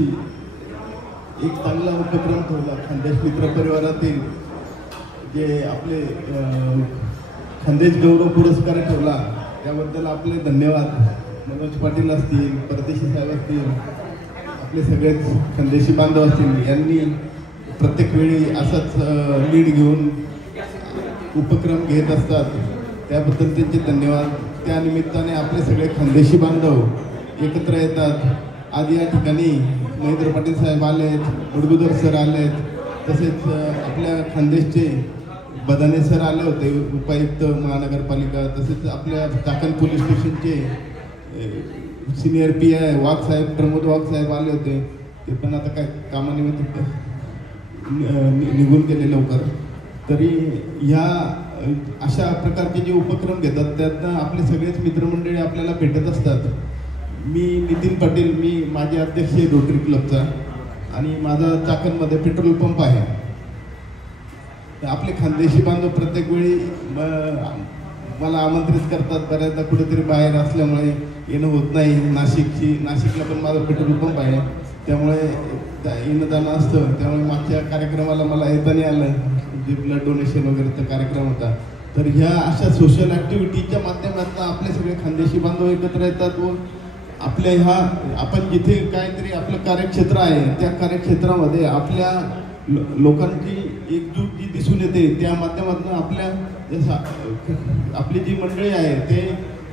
एक चांगला उपक्रम ठेवला. खानदेश मित्र परिवारातील जे आपले खानदेश गौरव पुरस्कार ठेवला त्याबद्दल आपले धन्यवाद. मनोज पाटील असतील, परदेशी साहेब असतील, आपले सगळेच खानदेशी बांधव असतील, यांनी प्रत्येक वेळी असाच लीड घेऊन उपक्रम घेत असतात, त्याबद्दल त्यांचे धन्यवाद. त्या निमित्ताने आपले सगळे खानदेशी बांधव एकत्र येतात. आज या ठिकाणी महेंद्र पाटील साहेब आलेत, उडगुदर सर आलेत, तसेच आपल्या खानदेशचे बदाने सर आले होते, उपायुक्त महानगरपालिका, तसेच आपल्या चाकण पोलीस स्टेशनचे सिनियर PI वाघ साहेब, प्रमोद वाघ साहेब आले होते. ते पण आता काय कामानिमित्त निघून गेले लवकर. तरी ह्या अशा प्रकारचे जे उपक्रम घेतात त्यातनं आपले सगळेच मित्रमंडळी आपल्याला भेटत असतात. मी नितीन पाटील, मी माझे अध्यक्ष आहे रोटरी क्लबचा आणि माझा चाकणमध्ये पेट्रोल पंप आहे. आपले खानदेशी बांधव प्रत्येक वेळी मला आमंत्रित करतात. बऱ्याचदा कुठेतरी बाहेर असल्यामुळे येणं होत नाही. नाशिकला पण माझा पेट्रोल पंप आहे, त्यामुळे येणं जाणं असतं. त्यामुळे मागच्या कार्यक्रमाला मला येता नाही आलं, जे ब्लड डोनेशन वगैरेचा कार्यक्रम होता. तर ह्या अशा सोशल ॲक्टिव्हिटीच्या माध्यमातून आपले सगळे खानदेशी बांधव एकत्र येतात व आपल्या ह्या आपण जिथे काहीतरी आपलं कार्यक्षेत्र आहे त्या कार्यक्षेत्रामध्ये आपल्या लोकांची एकजूट जी दिसून येते, त्या माध्यमातून आपली जी मंडळी आहे ते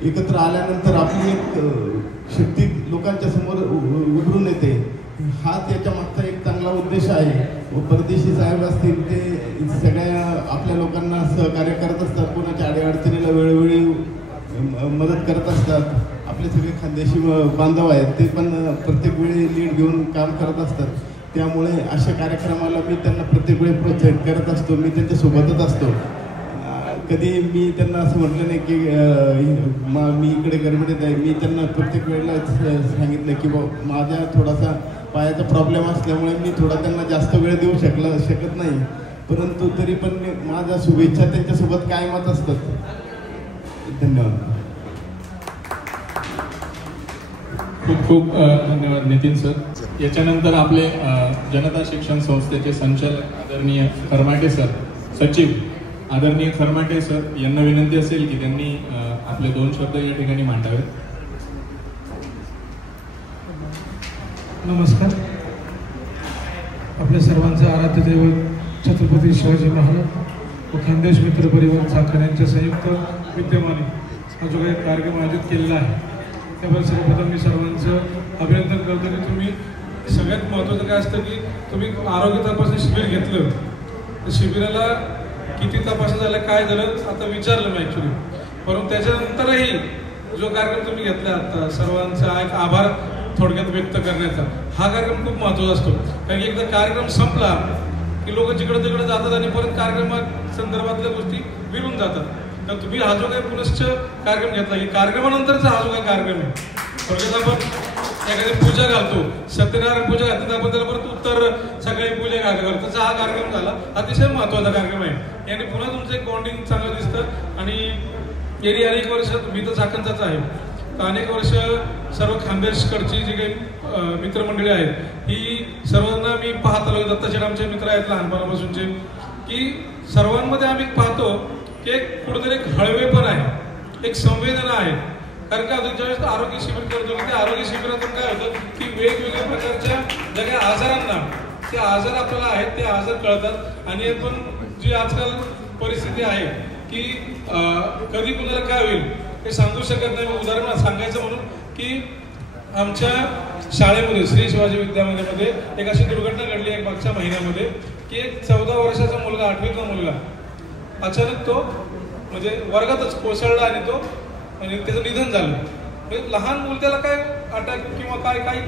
एकत्र आल्यानंतर आपली एक शक्ती लोकांच्या समोर उभरून येते. हा त्याच्या मागचा एक चांगला उद्देश आहे. व परदेशी साहेब असतील ते सगळ्या आपल्या लोकांना सहकार्य करत असतात, कोणाच्या अडीअडचणीला वेळोवेळी मदत करत असतात. आपले सगळे खानदेशी बांधव आहेत ते पण प्रत्येक वेळी लीड घेऊन काम करत असतात. त्यामुळे अशा कार्यक्रमाला मी त्यांना प्रत्येक वेळी प्रोत्साहित करत असतो. मी त्यांच्यासोबतच असतो. कधी मी त्यांना असं म्हटलं नाही की मी इकडे गडबडीत आहे. मी त्यांना प्रत्येक वेळेला सांगितलं की माझ्या थोडासा पायाचा प्रॉब्लेम असल्यामुळे मी थोडा त्यांना जास्त वेळ देऊ शकत नाही, परंतु तरी पण माझ्या शुभेच्छा त्यांच्यासोबत कायमच असतात. धन्यवाद. खूप खूप धन्यवाद नितीन सर. याच्यानंतर आपले जनता शिक्षण संस्थेचे संचालक आदरणीय खरमाटे सर, सचिव आदरणीय खरमाटे सर यांना विनंती असेल की त्यांनी आपले 2 शब्द या ठिकाणी मांडावेत. नमस्कार. आपल्या सर्वांचे आराध्य दैवत छत्रपती शिवाजी महाराज व खानदेश मित्र परिवार चाकण यांच्या संयुक्त विद्यमाने हा जो काही कार्यक्रम आयोजित केलेला आहे त्याबद्दल सर्वप्रथम मी सर्वांचं अभिनंदन करतो. की तुम्ही सगळ्यात महत्त्वाचं काय असतं की तुम्ही आरोग्य तपासणी शिबिर घेतलं, तर शिबिराला किती तपासणी झालं, काय झालं आता विचारलं मी ॲक्च्युली, परंतु त्याच्यानंतरही जो कार्यक्रम तुम्ही घेतला आता सर्वांचा एक आभार थोडक्यात व्यक्त करण्याचा, हा कार्यक्रम खूप महत्त्वाचा असतो. कारण की एकदा कार्यक्रम संपला की लोक जिकडे तिकडे जातात आणि परत कार्यक्रमात संदर्भातल्या गोष्टी विरून जातात. तर तुम्ही हा जो काही पुनश्च कार्यक्रम घेतला की कार्यक्रमानंतरचा हा जो काही कार्यक्रम आहे, थोडक्यात आपण एखादी पूजा घालतो, सत्यनारायण पूजा घालतो, आपण त्याला परत उत्तर सकाळी पूजा घालतो, तसा हा कार्यक्रम झाला. अतिशय महत्त्वाचा कार्यक्रम आहे. याने पुन्हा तुमचं एक बॉन्डिंग चांगलं दिसतं. आणि गेली अनेक वर्ष मी तर चाकणचाच आहे, तर अनेक वर्ष सर्व खानदेशकडची जी काही मित्रमंडळी आहेत ही सर्वांना मी पाहत आलो. दत्ताशेठ आमचे मित्र आहेत लहानपणापासूनचे, की सर्वांमध्ये आम्ही पाहतो की एक कुठेतरी एक हळवेपण आहे, एक संवेदना आहे. कारण का ज्यावेळेस आरोग्य शिबिर करतो त्या आरोग्य शिबिरातून काय होतं की वेगवेगळ्या प्रकारच्या ज्या काही आजारांना ते आजार आपल्याला आहेत ते आजार कळतात. आणि पण जी आजकाल परिस्थिती आहे की कधी कुणाला काय होईल हे सांगू शकत नाही. उदाहरण सांगायचं म्हणून की आमच्या शाळेमध्ये श्री शिवाजी विद्यामंदिरामध्ये एक अशी दुर्घटना घडली एक मागच्या महिन्यामध्ये की एक 14 वर्षाचा मुलगा, 8वीतला मुलगा अचानक तो म्हणजे वर्गातच कोसळला आणि तो म्हणजे त्याचं निधन झालं. म्हणजे लहान मुल त्याला काय अटॅक किंवा काय काही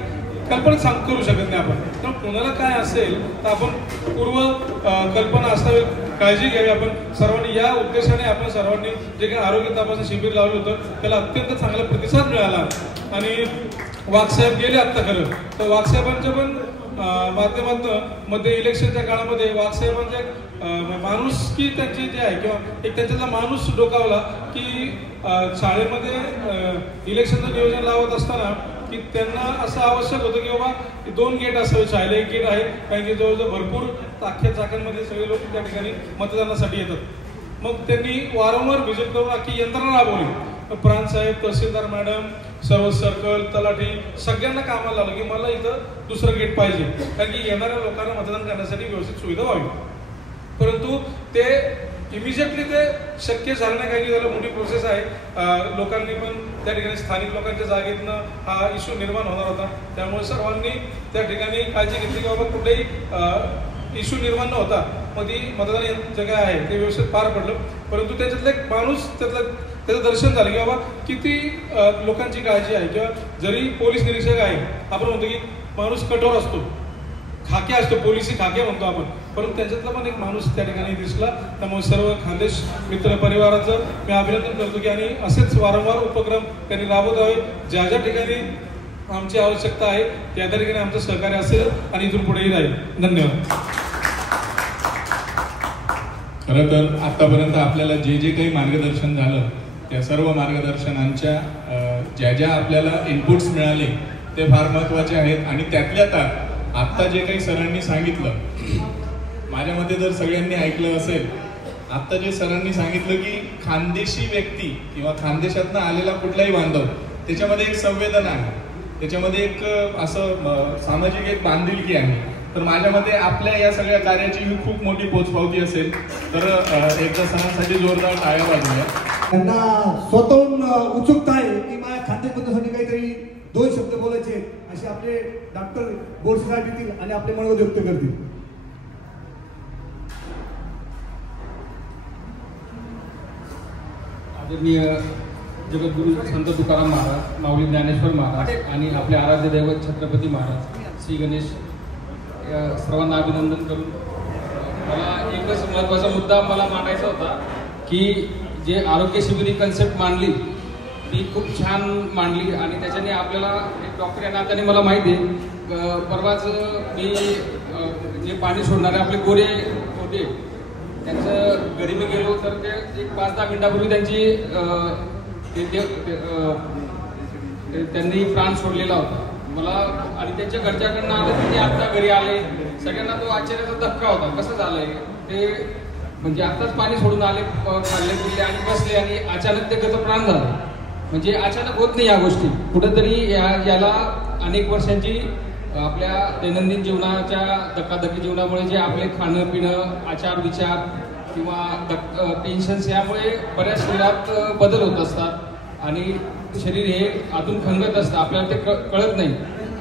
कल्पना करू शकत नाही आपण. पण कोणाला काय असेल तर आपण पूर्व कल्पना असावी काळजी घ्यावी आपण सर्वांनी. या उद्देशाने आपण सर्वांनी जे काही आरोग्य तपासणी शिबिर लावलं होतं त्याला अत्यंत चांगला प्रतिसाद मिळाला. आणि वाघसाहेब गेले आत्ता खरं तर वाघसाहेबांच्या पण माध्यमातून मध्ये इलेक्शनच्या काळामध्ये वाघसाहेबांचे माणूस की त्यांचे जे आहे किंवा एक त्यांच्यातला माणूस डोकावला की शाळेमध्ये इलेक्शनचं नियोजन लावत असताना की त्यांना असं आवश्यक होतं की बाबा 2 गेट असावे, शाळेला 1 गेट आहे कारण की जवळजवळ भरपूर अख्ख्या चाकणमध्ये सगळे लोक त्या ठिकाणी मतदानासाठी येतात. मग त्यांनी वारंवार व्हिजिट करून अख्खी यंत्रणा राबवली. प्रांत साहेब, तहसीलदार मॅडम, सर्व सर्कल, तलाठी सगळ्यांना कामाला लावलं की मला इथं दुसरं गेट पाहिजे कारण की येणाऱ्या लोकांना मतदान करण्यासाठी व्यवस्थित सुविधा व्हावी. परंतु ते इमिजिएटली ते शक्य झालं नाही कारण की त्याला मोठी प्रोसेस आहे. लोकांनी पण त्या ठिकाणी स्थानिक लोकांच्या जागेतनं हा इश्यू निर्माण होणार होता. त्यामुळे सर्वांनी त्या ठिकाणी काळजी घेतली की बाबा कुठेही इश्यू निर्माण न होता मग ती मतदान जे काय आहे ते व्यवस्थित पार पडलं. परंतु त्याच्यातला एक माणूस त्याचं दर्शन झालं की बाबा किती लोकांची काळजी आहे. किंवा जरी पोलीस निरीक्षक आहे आपण म्हणतो की माणूस कठोर असतो, खाके असतो, पोलिसी खाके म्हणतो आपण, परंतु त्याच्यातला पण एक माणूस त्या ठिकाणी दिसला. त्यामुळे सर्व खानदेश मित्र परिवाराचं मी अभिनंदन करतो की आणि असेच वारंवार उपक्रम त्यांनी राबवत आहे. ज्या ज्या ठिकाणी आमची आवश्यकता आहे त्या त्या ठिकाणी आमचं सहकार्य असेल आणि इथून पुढेही राहील. धन्यवाद. खरं तर आतापर्यंत आपल्याला जे जे काही मार्गदर्शन झालं त्या सर्व मार्गदर्शनांच्या ज्या ज्या आपल्याला इनपुट्स मिळाले ते फार महत्त्वाचे आहेत. आणि त्यातल्या त्यात आत्ता जे काही सरांनी सांगितलं माझ्या मते जर सगळ्यांनी ऐकलं असेल, आत्ता जे सरांनी सांगितलं की खानदेशी व्यक्ती किंवा खानदेशातनं आलेला कुठलाही बांधव त्याच्यामध्ये एक संवेदना आहे, त्याच्यामध्ये एक असं सामाजिक एक बांधिलकी आहे. तर माझ्या मते आपल्या या सगळ्या कार्याची ही खूप मोठी पोचपावती असेल. तर एकदा सरांसाठी जोरदार टाळ्या वाजवूया. त्यांना स्वतःहून उत्सुकता आहे की माझ्या खानदेश पद्धतीसाठी काहीतरी 2 शब्द बोलायचे असे आपले डॉक्टर बोरसे साहेब येतील आणि आपले मनोगत व्यक्त करतील. आदरणीय जगद्गुरू संत तुकाराम महाराज, माऊली ज्ञानेश्वर महाराज आणि आपले आराध्य दैवत छत्रपती महाराज श्री गणेश या सर्वांना अभिनंदन करून मला एकच महत्त्वाचा मुद्दा मला मांडायचा होता की जे आरोग्य शिबिर कन्सेप्ट मांडली ती खूप छान मांडली. आणि त्याच्याने आपल्याला एक डॉक्टर या नात्याने मला माहिती आहे परवाच मी जे पाणी सोडणारे आपले गोरे होते त्यांचं घरी मी गेलो तर ते एक 5-10 मिनिटापूर्वी त्यांनी प्राण सोडलेला होता मला. आणि त्यांच्या घरच्याकडनं आलं की ते आत्ता घरी आले. सगळ्यांना तो आश्चर्याचा धक्का होता कसं झालंय ते, म्हणजे आत्ताच पाणी सोडून आले, खाल्ले पिल्ले आणि बसले आणि अचानक ते त्याचं प्राण झालं. म्हणजे अचानक होत नाही या गोष्टी, कुठंतरी याला अनेक वर्षांची आपल्या दैनंदिन जीवनाच्या धक्काधक्की जीवनामुळे जे आपले खाणं पिणं आचार विचार किंवा टेन्शन्स यामुळे बऱ्याच शरीरात बदल होत असतात आणि शरीर हे आतून खंगत असतं, आपल्याला ते कळत नाही.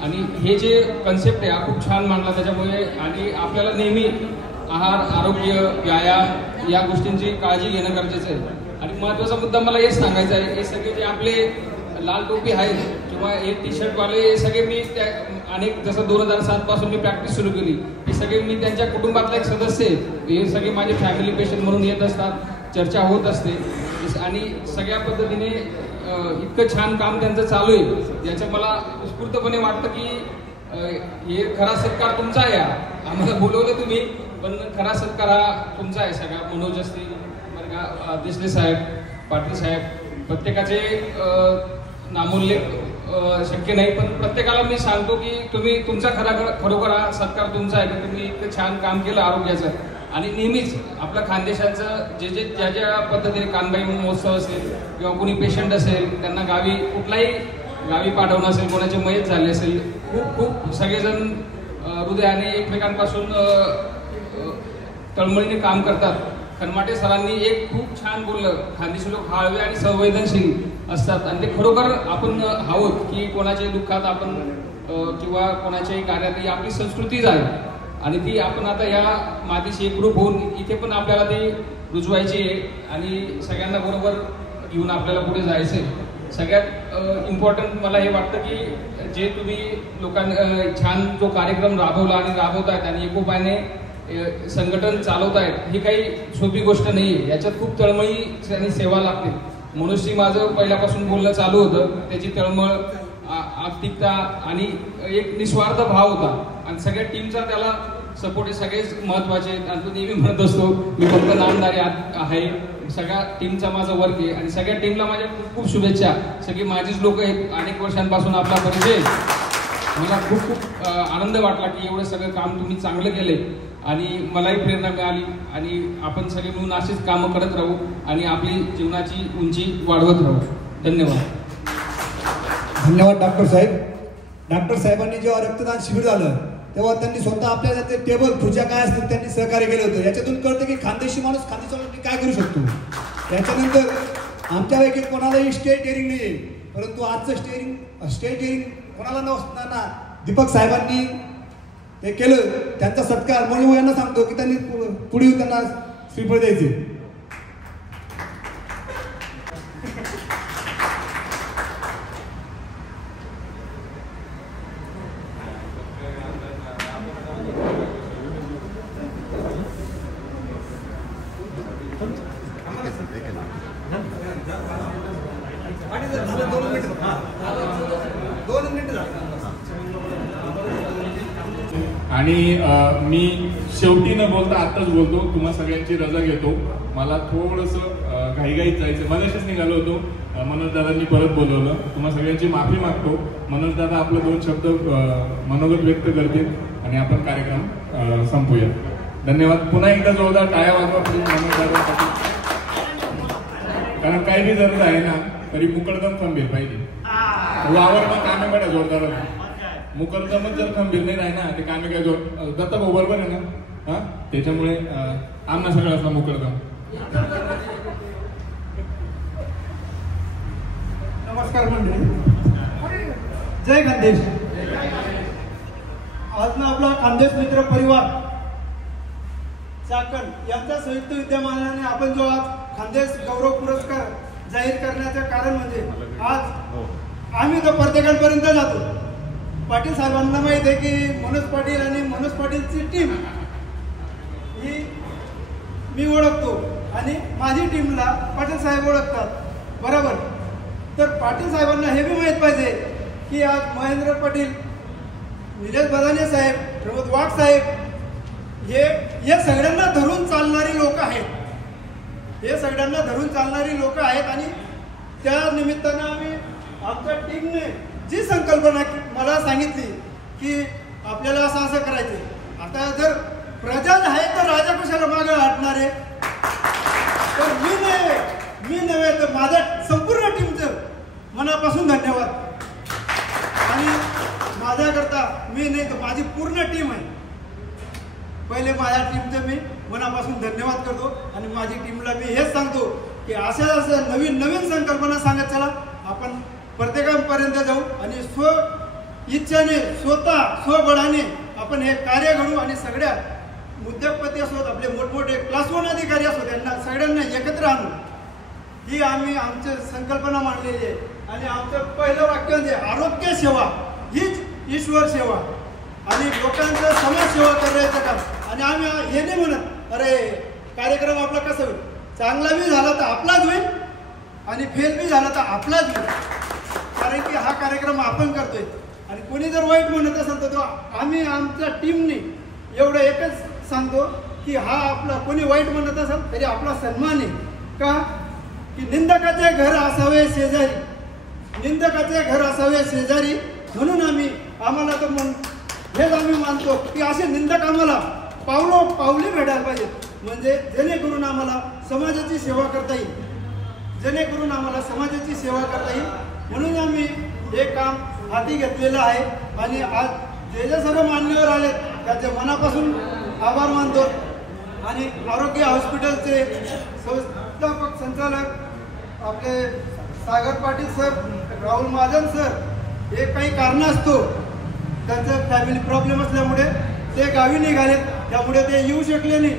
आणि हे जे कन्सेप्ट आहे हा खूप छान मांडला त्याच्यामुळे. आणि आपल्याला नेहमी आहार आरोग्य व्यायाम या गोष्टींची काळजी घेणं गरजेचं आहे. आणि महत्त्वाचा मुद्दा मला हेच सांगायचा आहे, हे सगळे जे आपले लाल टोपी आहेत किंवा हे टी शर्टवाले हे सगळे मी त्या अनेक जसं 2007 पासून मी प्रॅक्टिस सुरू केली, हे सगळे मी त्यांच्या कुटुंबातला एक सदस्य आहे. हे सगळे माझे फॅमिली पेशंट म्हणून येत असतात, चर्चा होत असते आणि सगळ्या पद्धतीने इतकं छान काम त्यांचं चालू आहे याचं मला उत्स्फूर्तपणे वाटतं की हे खरा सत्कार तुमचा आहे. आम्हाला बोलवलं तुम्ही पण खरा सत्कार हा तुमचा आहे सगळा. मनोज असतील बरं का, देशले साहेब, पाटील साहेब, प्रत्येकाचे नामोल्लेख शक्य नाही पण प्रत्येकाला मी सांगतो की तुम्ही तुमचा खरोखर हा सत्कार तुमचा आहे की तुम्ही इतकं छान काम केलं आरोग्याचं. आणि नेहमीच आपल्या खानदेशाचं ज्या ज्या पद्धतीने कानबाई महोत्सव असेल किंवा कोणी पेशंट असेल त्यांना गावी कुठलाही गावी पाठवणं असेल, कोणाचे मयत झाले असेल, खूप सगळेजण हृदयाने एकमेकांपासून तळमळीने काम करतात. खनमाटे सरांनी एक खूप छान बोललं, खानदेशी लोक हळवे आणि संवेदनशील असतात आणि ते खरोखर आपण आहोत की कोणाच्याही दुःखात आपण किंवा कोणाच्याही कार्यात ही आपली संस्कृतीच आहे आणि ती आपण आता या मातीशी एकरूप होऊन इथे पण आपल्याला ती रुजवायची आहे आणि सगळ्यांना बरोबर घेऊन आपल्याला पुढे जायचं आहे. सगळ्यात इम्पॉर्टंट मला हे वाटतं की जे तुम्ही लोकांनी छान जो कार्यक्रम राबवला आणि राबवतायत आणि एकोपाने संघटन चालवतायत ही काही सोपी गोष्ट नाही आहे. याच्यात खूप तळमळी आणि सेवा लागते. मनुष्य माझं पहिल्यापासून बोलणं चालू होतं, त्याची तळमळ, आर्थिकता आणि एक निस्वार्थ भाव होता आणि सगळ्या टीमचा त्याला सपोर्ट आहे. सगळेच महत्वाचे आहेत आणि तो नेहमी म्हणत असतो मी फक्त नामदारी आहे. सगळ्या टीमचा माझा वर्क आहे आणि सगळ्या टीमला माझ्या खूप खूप शुभेच्छा. सगळी माझीच लोक आहेत, अनेक वर्षांपासून आपला परिचय. मला खूप खूप आनंद वाटला की एवढं सगळं काम तुम्ही चांगलं केलंय आणि मलाही प्रेरणा मिळाली आणि आपण सगळे मिळून अशीच कामं करत राहू आणि आपली जीवनाची उंची वाढवत राहू. धन्यवाद. धन्यवाद डॉक्टर साहेब. डॉक्टर साहेबांनी जेव्हा रक्तदान शिबिर झालं तेव्हा त्यांनी स्वतः आपल्याला ते टेबल खुर्च्या काय असतील त्यांनी सहकार्य केलं होतं. याच्यातून कळतं की खानदेशी माणूस खानदेशासाठी काय करू शकतो. त्याच्यानंतर आमच्यापैकी कोणालाही स्टेज डेअरिंग नाही आहे, परंतु आजचं स्टेज डेअरिंग कोणाला नसताना दीपक साहेबांनी ते केलं. त्यांचा सत्कार म्हणून यांना सांगतो की त्यांनी पुढे त्यांना श्रीफळ द्यायचे. आणि मी शेवटी न बोलता आत्ताच बोलतो, तुम्हा सगळ्यांची रजा घेतो. मला थोडंसं घाईघाईत जायचं, मगाशीच निघालो होतो. मनोज दादांनी परत बोलवलं. तुम्हा सगळ्यांची माफी मागतो. मनोज दादा आपलं 2 शब्द मनोगत व्यक्त करतील आणि आपण कार्यक्रम संपूया. धन्यवाद. पुन्हा एकदा जोरदार टाळ्या वाजवा मनोज दादासाठी. कारण काही बी जरूर आहे ना तरी मुकळदम खंबीर पाहिजे. वावरमा कामे बड्या जोरदार मुकरदमच जर खंबीर नाही राही ना ते कामे काय जोर दत्ता भाऊ बरोबर आहे ना. हा त्याच्यामुळे आम्हाला सगळं असला मुकरदम. नमस्कार मंडळी, जय खानदेश. आज ना आपला खानदेश मित्र परिवार चाकण यांच्या संयुक्त विद्यमानाने आपण जो आज खानदेश गौरव पुरस्कार जाहीर करण्याचे कारण म्हणजे आज आम्ही तर प्रत्येकापर्यंत जातो. पाटील साहेबांना माहित आहे की मनोज पाटील आणि मनोज पाटीलची टीम ही मी ओळखतो आणि माझी टीमला पाटील साहेब ओळखतात बरोबर. तर पाटील साहेबांना हे बी माहीत पाहिजे की आज महेंद्र पाटील, निलेश बदाने साहेब, प्रमोद वाघ साहेब हे सगळ्यांना धरून चालणारी लोक आहेत. हे सगळ्यांना धरून चालणारी लोक आहेत आणि त्या निमित्तानं आम्ही आमच्या टीमने जी संकल्पना मला सांगितली की आपल्याला असं असं करायचं. आता जर प्रजाच आहे तर राजा कशाला मागं हटणार आहे. तर मी नव्हे तर माझ्या संपूर्ण टीमचं मनापासून धन्यवाद. आणि माझ्याकरता मी नाही तर माझी पूर्ण टीम आहे. पहिले माझ्या टीमचं मी मनापासून धन्यवाद करतो आणि माझी टीमला मी हेच सांगतो की अशा नवीन नवीन संकल्पना सांगत चला आपण प्रत्येकापर्यंत जाऊ आणि स्व इच्छाने स्वबळाने आपण हे कार्य घडू आणि सगळ्या उद्योगपती असोत, आपले मोठमोठे क्लास 1 अधिकारी असोत, यांना सगळ्यांना एकत्र आणू ही आम्ही आमची संकल्पना मांडलेली आहे. आणि आमचं पहिलं वाक्य म्हणजे आरोग्य सेवा हीच ईश्वर सेवा आणि लोकांचं समाजसेवा करायचं काम. आणि आम्ही हे नाही म्हणत अरे कार्यक्रम आपला कसा होईल, चांगला बी झाला तर आपलाच होईल आणि फेल बी झाला तर आपलाच होईल. कारण की हा कार्यक्रम आपण करतोय आणि कोणी जर वाईट म्हणत असेल तर आम्ही आमच्या टीमने एवढं एकच सांगतो की हा आपला कोणी वाईट म्हणत असेल तरी आपला सन्मान आहे. का की निंदकाचे घर असावे शेजारी, निंदकाचे घर असावे शेजारी. म्हणून आम्हाला तर हेच आम्ही मानतो की असे निंदक आम्हाला पावली भेटायला पाहिजेत. म्हणजे जेणेकरून आम्हाला समाजाची सेवा करता येईल, म्हणून आम्ही हे काम हाती घेतलेलं आहे. आणि आज जे सर्व मान्यवर आले त्याचे मनापासून आभार मानतो. आणि आरोग्य हॉस्पिटलचे संस्थापक संचालक आपले सागर पाटील सर, राहुल महाजन सर हे काही कारणास्तव त्यांचं फॅमिली प्रॉब्लेम असल्यामुळे ते गावी निघालेत, त्यामुळे ते येऊ शकले नाही.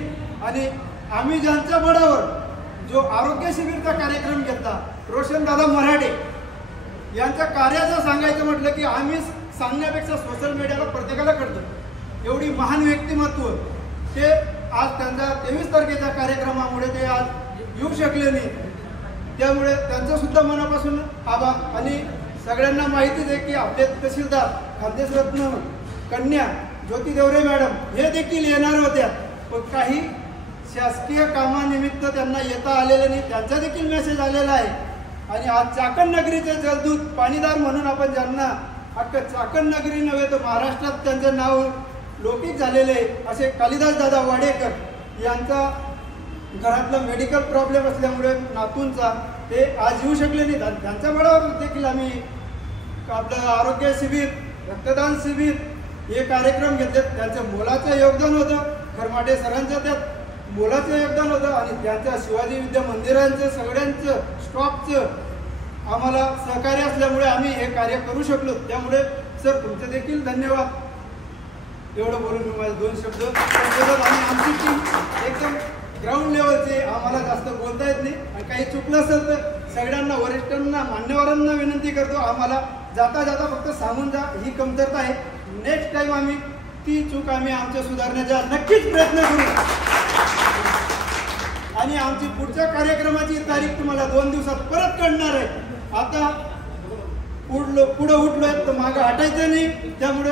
आणि आम्ही ज्यांच्या बळावर जो आरोग्य शिबिरचा कार्यक्रम घेतला, रोशनदादा मराठे यांच्या कार्याचं सांगायचं म्हटलं की आम्ही सांगण्यापेक्षा सोशल मीडियाला प्रत्येकाला कळतं. एवढी महान व्यक्तिमत्व ते आज त्यांच्या 23 तारखेच्या कार्यक्रमामुळे ते आज येऊ शकले नाही. त्यामुळे त्यांचं सुद्धा मनापासून आभार. आणि सगळ्यांना माहितीच आहे की आपले तहसीलदार खानदेश रत्न कन्या ज्योती देवरे मॅडम हे देखील येणार होत्या, पण काही शासकीय कामानिमित्त त्यांना येता आलेलं नाही. त्यांचा देखील मेसेज आलेला आहे. आणि आज चाकण नगरीचे जलदूत पाणीदार म्हणून आपण ज्यांना अख्ख चाकण नगरी नव्हे तर महाराष्ट्रात त्यांचं नाव लौकिक झालेले असे कालिदास दादा वाडेकर यांचा घरातला मेडिकल प्रॉब्लेम असल्यामुळे नातूंचा ते आज येऊ शकले नाही. त्यांच्या बळावर देखील आम्ही आपलं आरोग्य शिबिर, रक्तदान शिबिर हे कार्यक्रम घेतले. त्यांचं मोलाचं योगदान होतं. खरमाटे सरांचं त्यात मोलाचं योगदान होतं. आणि त्यांच्या शिवाजी विद्या मंदिरांचं सगळ्यांचं स्टॉपचं आम्हाला सहकार्य असल्यामुळे आम्ही हे कार्य करू शकलो. त्यामुळे सर तुमचे देखील धन्यवाद. एवढं बोलून मी माझे 2 शब्द आणि आमची टीम एकदम ग्राउंड लेवलचे, आम्हाला जास्त बोलता येत नाही. आणि काही चुकलं असेल तर सगळ्यांना वरिष्ठांना मान्यवरांना विनंती करतो, आम्हाला जाता जाता फक्त सांगून जा ही कमतरता आहे. नेक्स्ट टाइम आम्ही ती चूक आमच्या सुधारण्याचा नक्कीच प्रयत्न करू. आणि आमची पुढच्या कार्यक्रमाची तारीख तुम्हाला 2 दिवसात परत कळणार आहे. आता पुढं उठलोय तर मागं हटायचं नाही. त्यामुळे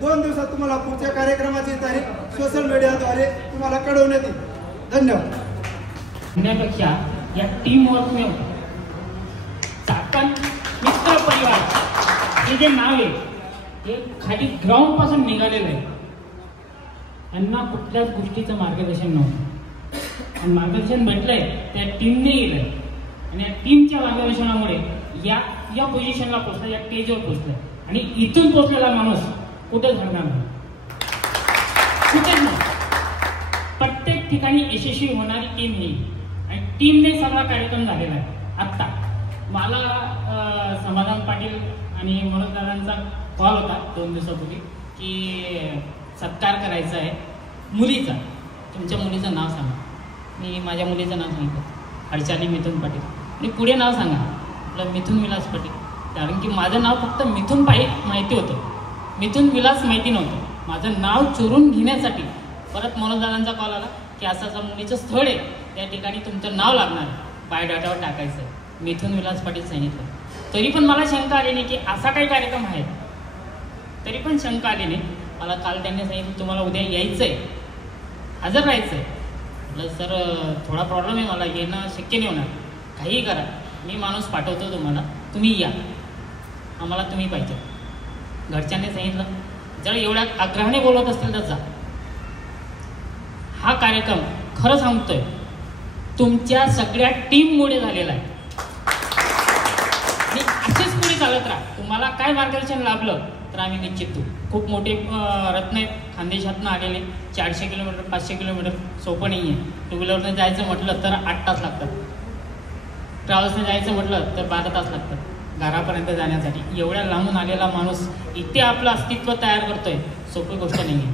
2 दिवसात तुम्हाला पुढच्या कार्यक्रमाची तारीख सोशल मीडियाद्वारे तुम्हाला कळवण्यात येईल. धन्यवाद. म्हणण्यापेक्षा या टीम वर्क में चाकण मित्र परिवार हे जे नाव आहे हे खाली ग्राउंड पासून निघालेलं आहे. यांना कुठल्याच गोष्टीचं मार्गदर्शन नव्हतं आणि मार्गदर्शन भेटलंय त्या टीमने गेलंय. आणि या टीमच्या मार्गदर्शनामुळे या पोझिशनला पोहोचला, या स्टेजवर पोहोचलाय. आणि इथून पोहोचलेला माणूस कुठेच घडणार नाही, कुठेच नाही. प्रत्येक ठिकाणी यशस्वी होणारी टीम ही आणि टीमने सगळा कार्यक्रम झालेला आहे. आत्ता मला समाधान पाटील आणि मनोज दादांचा कॉल होता 2 दिवसापूर्वी की सत्कार करायचा आहे मुलीचा. तुमच्या मुलीचं नाव सांगा. मी माझ्या मुलीचं नाव सांगितलं, हर्षाली मिथुन पाटील. आणि पुढे नाव सांगा आपलं मिथुन विलास पाटील. कारण की माझं नाव फक्त मिथुन माहिती होतं, मिथुन विलास माहिती नव्हतं. माझं नाव चोरून घेण्यासाठी परत मनोजदादांचा कॉल आला की असं मुलीचं स्थळ आहे, त्या ठिकाणी तुमचं नाव लागणार, बायोडाटावर टाकायचं आहे. मिथुन विलास पाटील सांगितलं. तरी पण मला शंका आली नाही की असा काही कार्यक्रम आहे. तरी पण शंका आली नाही. मला काल त्यांनी सांगितलं तुम्हाला उद्या यायचं आहे, हजर राहायचं आहे. म्हटलं सर थोडा प्रॉब्लेम आहे, मला येणं शक्य नाही होणार. काहीही करा, मी माणूस पाठवतो तुम्हाला, तुम्ही या, आम्हाला तुम्ही पाहिजे. घरच्यांनी सांगितलं जर एवढ्या आग्रहाने बोलत असतील तर जा. हा कार्यक्रम खरं सांगतोय तुमच्या सगळ्या टीममुळे झालेला आहे. आणि असेच पुढे चालत राहा. तुम्हाला काय मार्गदर्शन लाभलं तर आम्ही निश्चित देऊ. खूप मोठे रत्न आहेत खानदेशातनं आलेले. 400 किलोमीटर 500 किलोमीटर सोपं नाही आहे. 2 व्हीलरने जायचं म्हटलं तर 8 तास लागतात. ट्रॅव्हल्सने जायचं म्हटलं तर 12 तास लागतात घरापर्यंत जाण्यासाठी. एवढ्या लांबून आलेला माणूस इथे आपलं अस्तित्व तयार करतोय, सोपी गोष्ट नाही आहे.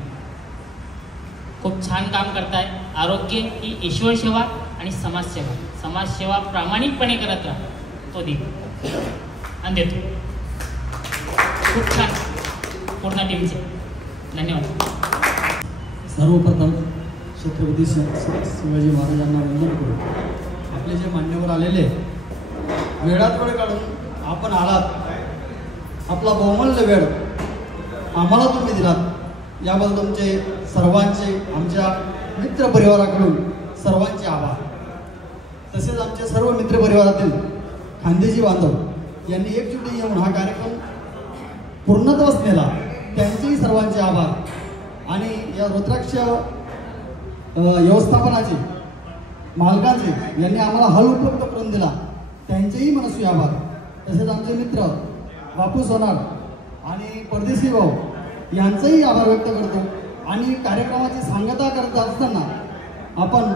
खूप छान काम करताय. आरोग्य ही ईश्वर सेवा आणि समाजसेवा. समाजसेवा प्रामाणिकपणे करत राहा, तो दे आणि देतो. खूप छान पूर्ण टीमचे धन्यवाद. सर्वप्रथम छत्रपती शिवाजी महाराजांना वंदन करू. आपले जे मान्यवर आलेले वेळात वेळ काढून आपण आलात, आपला बहुमूल्य वेळ आम्हाला तुम्ही दिलात, याबद्दल तुमचे सर्वांचे आमच्या मित्रपरिवाराकडून सर्वांचे आभार. तसेच आमच्या सर्व मित्रपरिवारातील खानदेशी बांधव यांनी एकजुटी येऊन हा कार्यक्रम पूर्णत्वास नेला, त्यांचेही सर्वांचे आभार. आणि या रुद्राक्ष व्यवस्थापनाचे मालकांचे यांनी आम्हाला हॉल उपलब्ध करून दिला, त्यांचेही मनस्वी आभार. तसेच आमचे मित्र बापू सोनार आणि परदेशी भाऊ यांचेही आभार व्यक्त करतो. आणि कार्यक्रमाची सांगता करत असताना आपण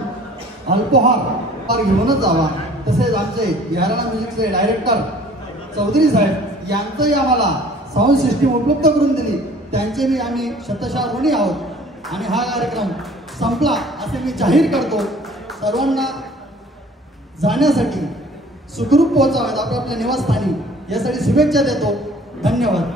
अल्पोहार घेऊनच जावा. तसेच आमचे याराणा म्युझिकचे डायरेक्टर चौधरी साहेब यांचंही आम्हाला साऊंड सिस्टीम उपलब्ध करून दिली, त्यांचे मी आम्ही शतशः ऋणी आहोत. आणि हा कार्यक्रम संपला असे मी जाहीर करतो. सर्वांना जाण्यासाठी सुखरूप पोहोचाव्यात आपापल्या निवासस्थानी यासाठी शुभेच्छा देतो. धन्यवाद.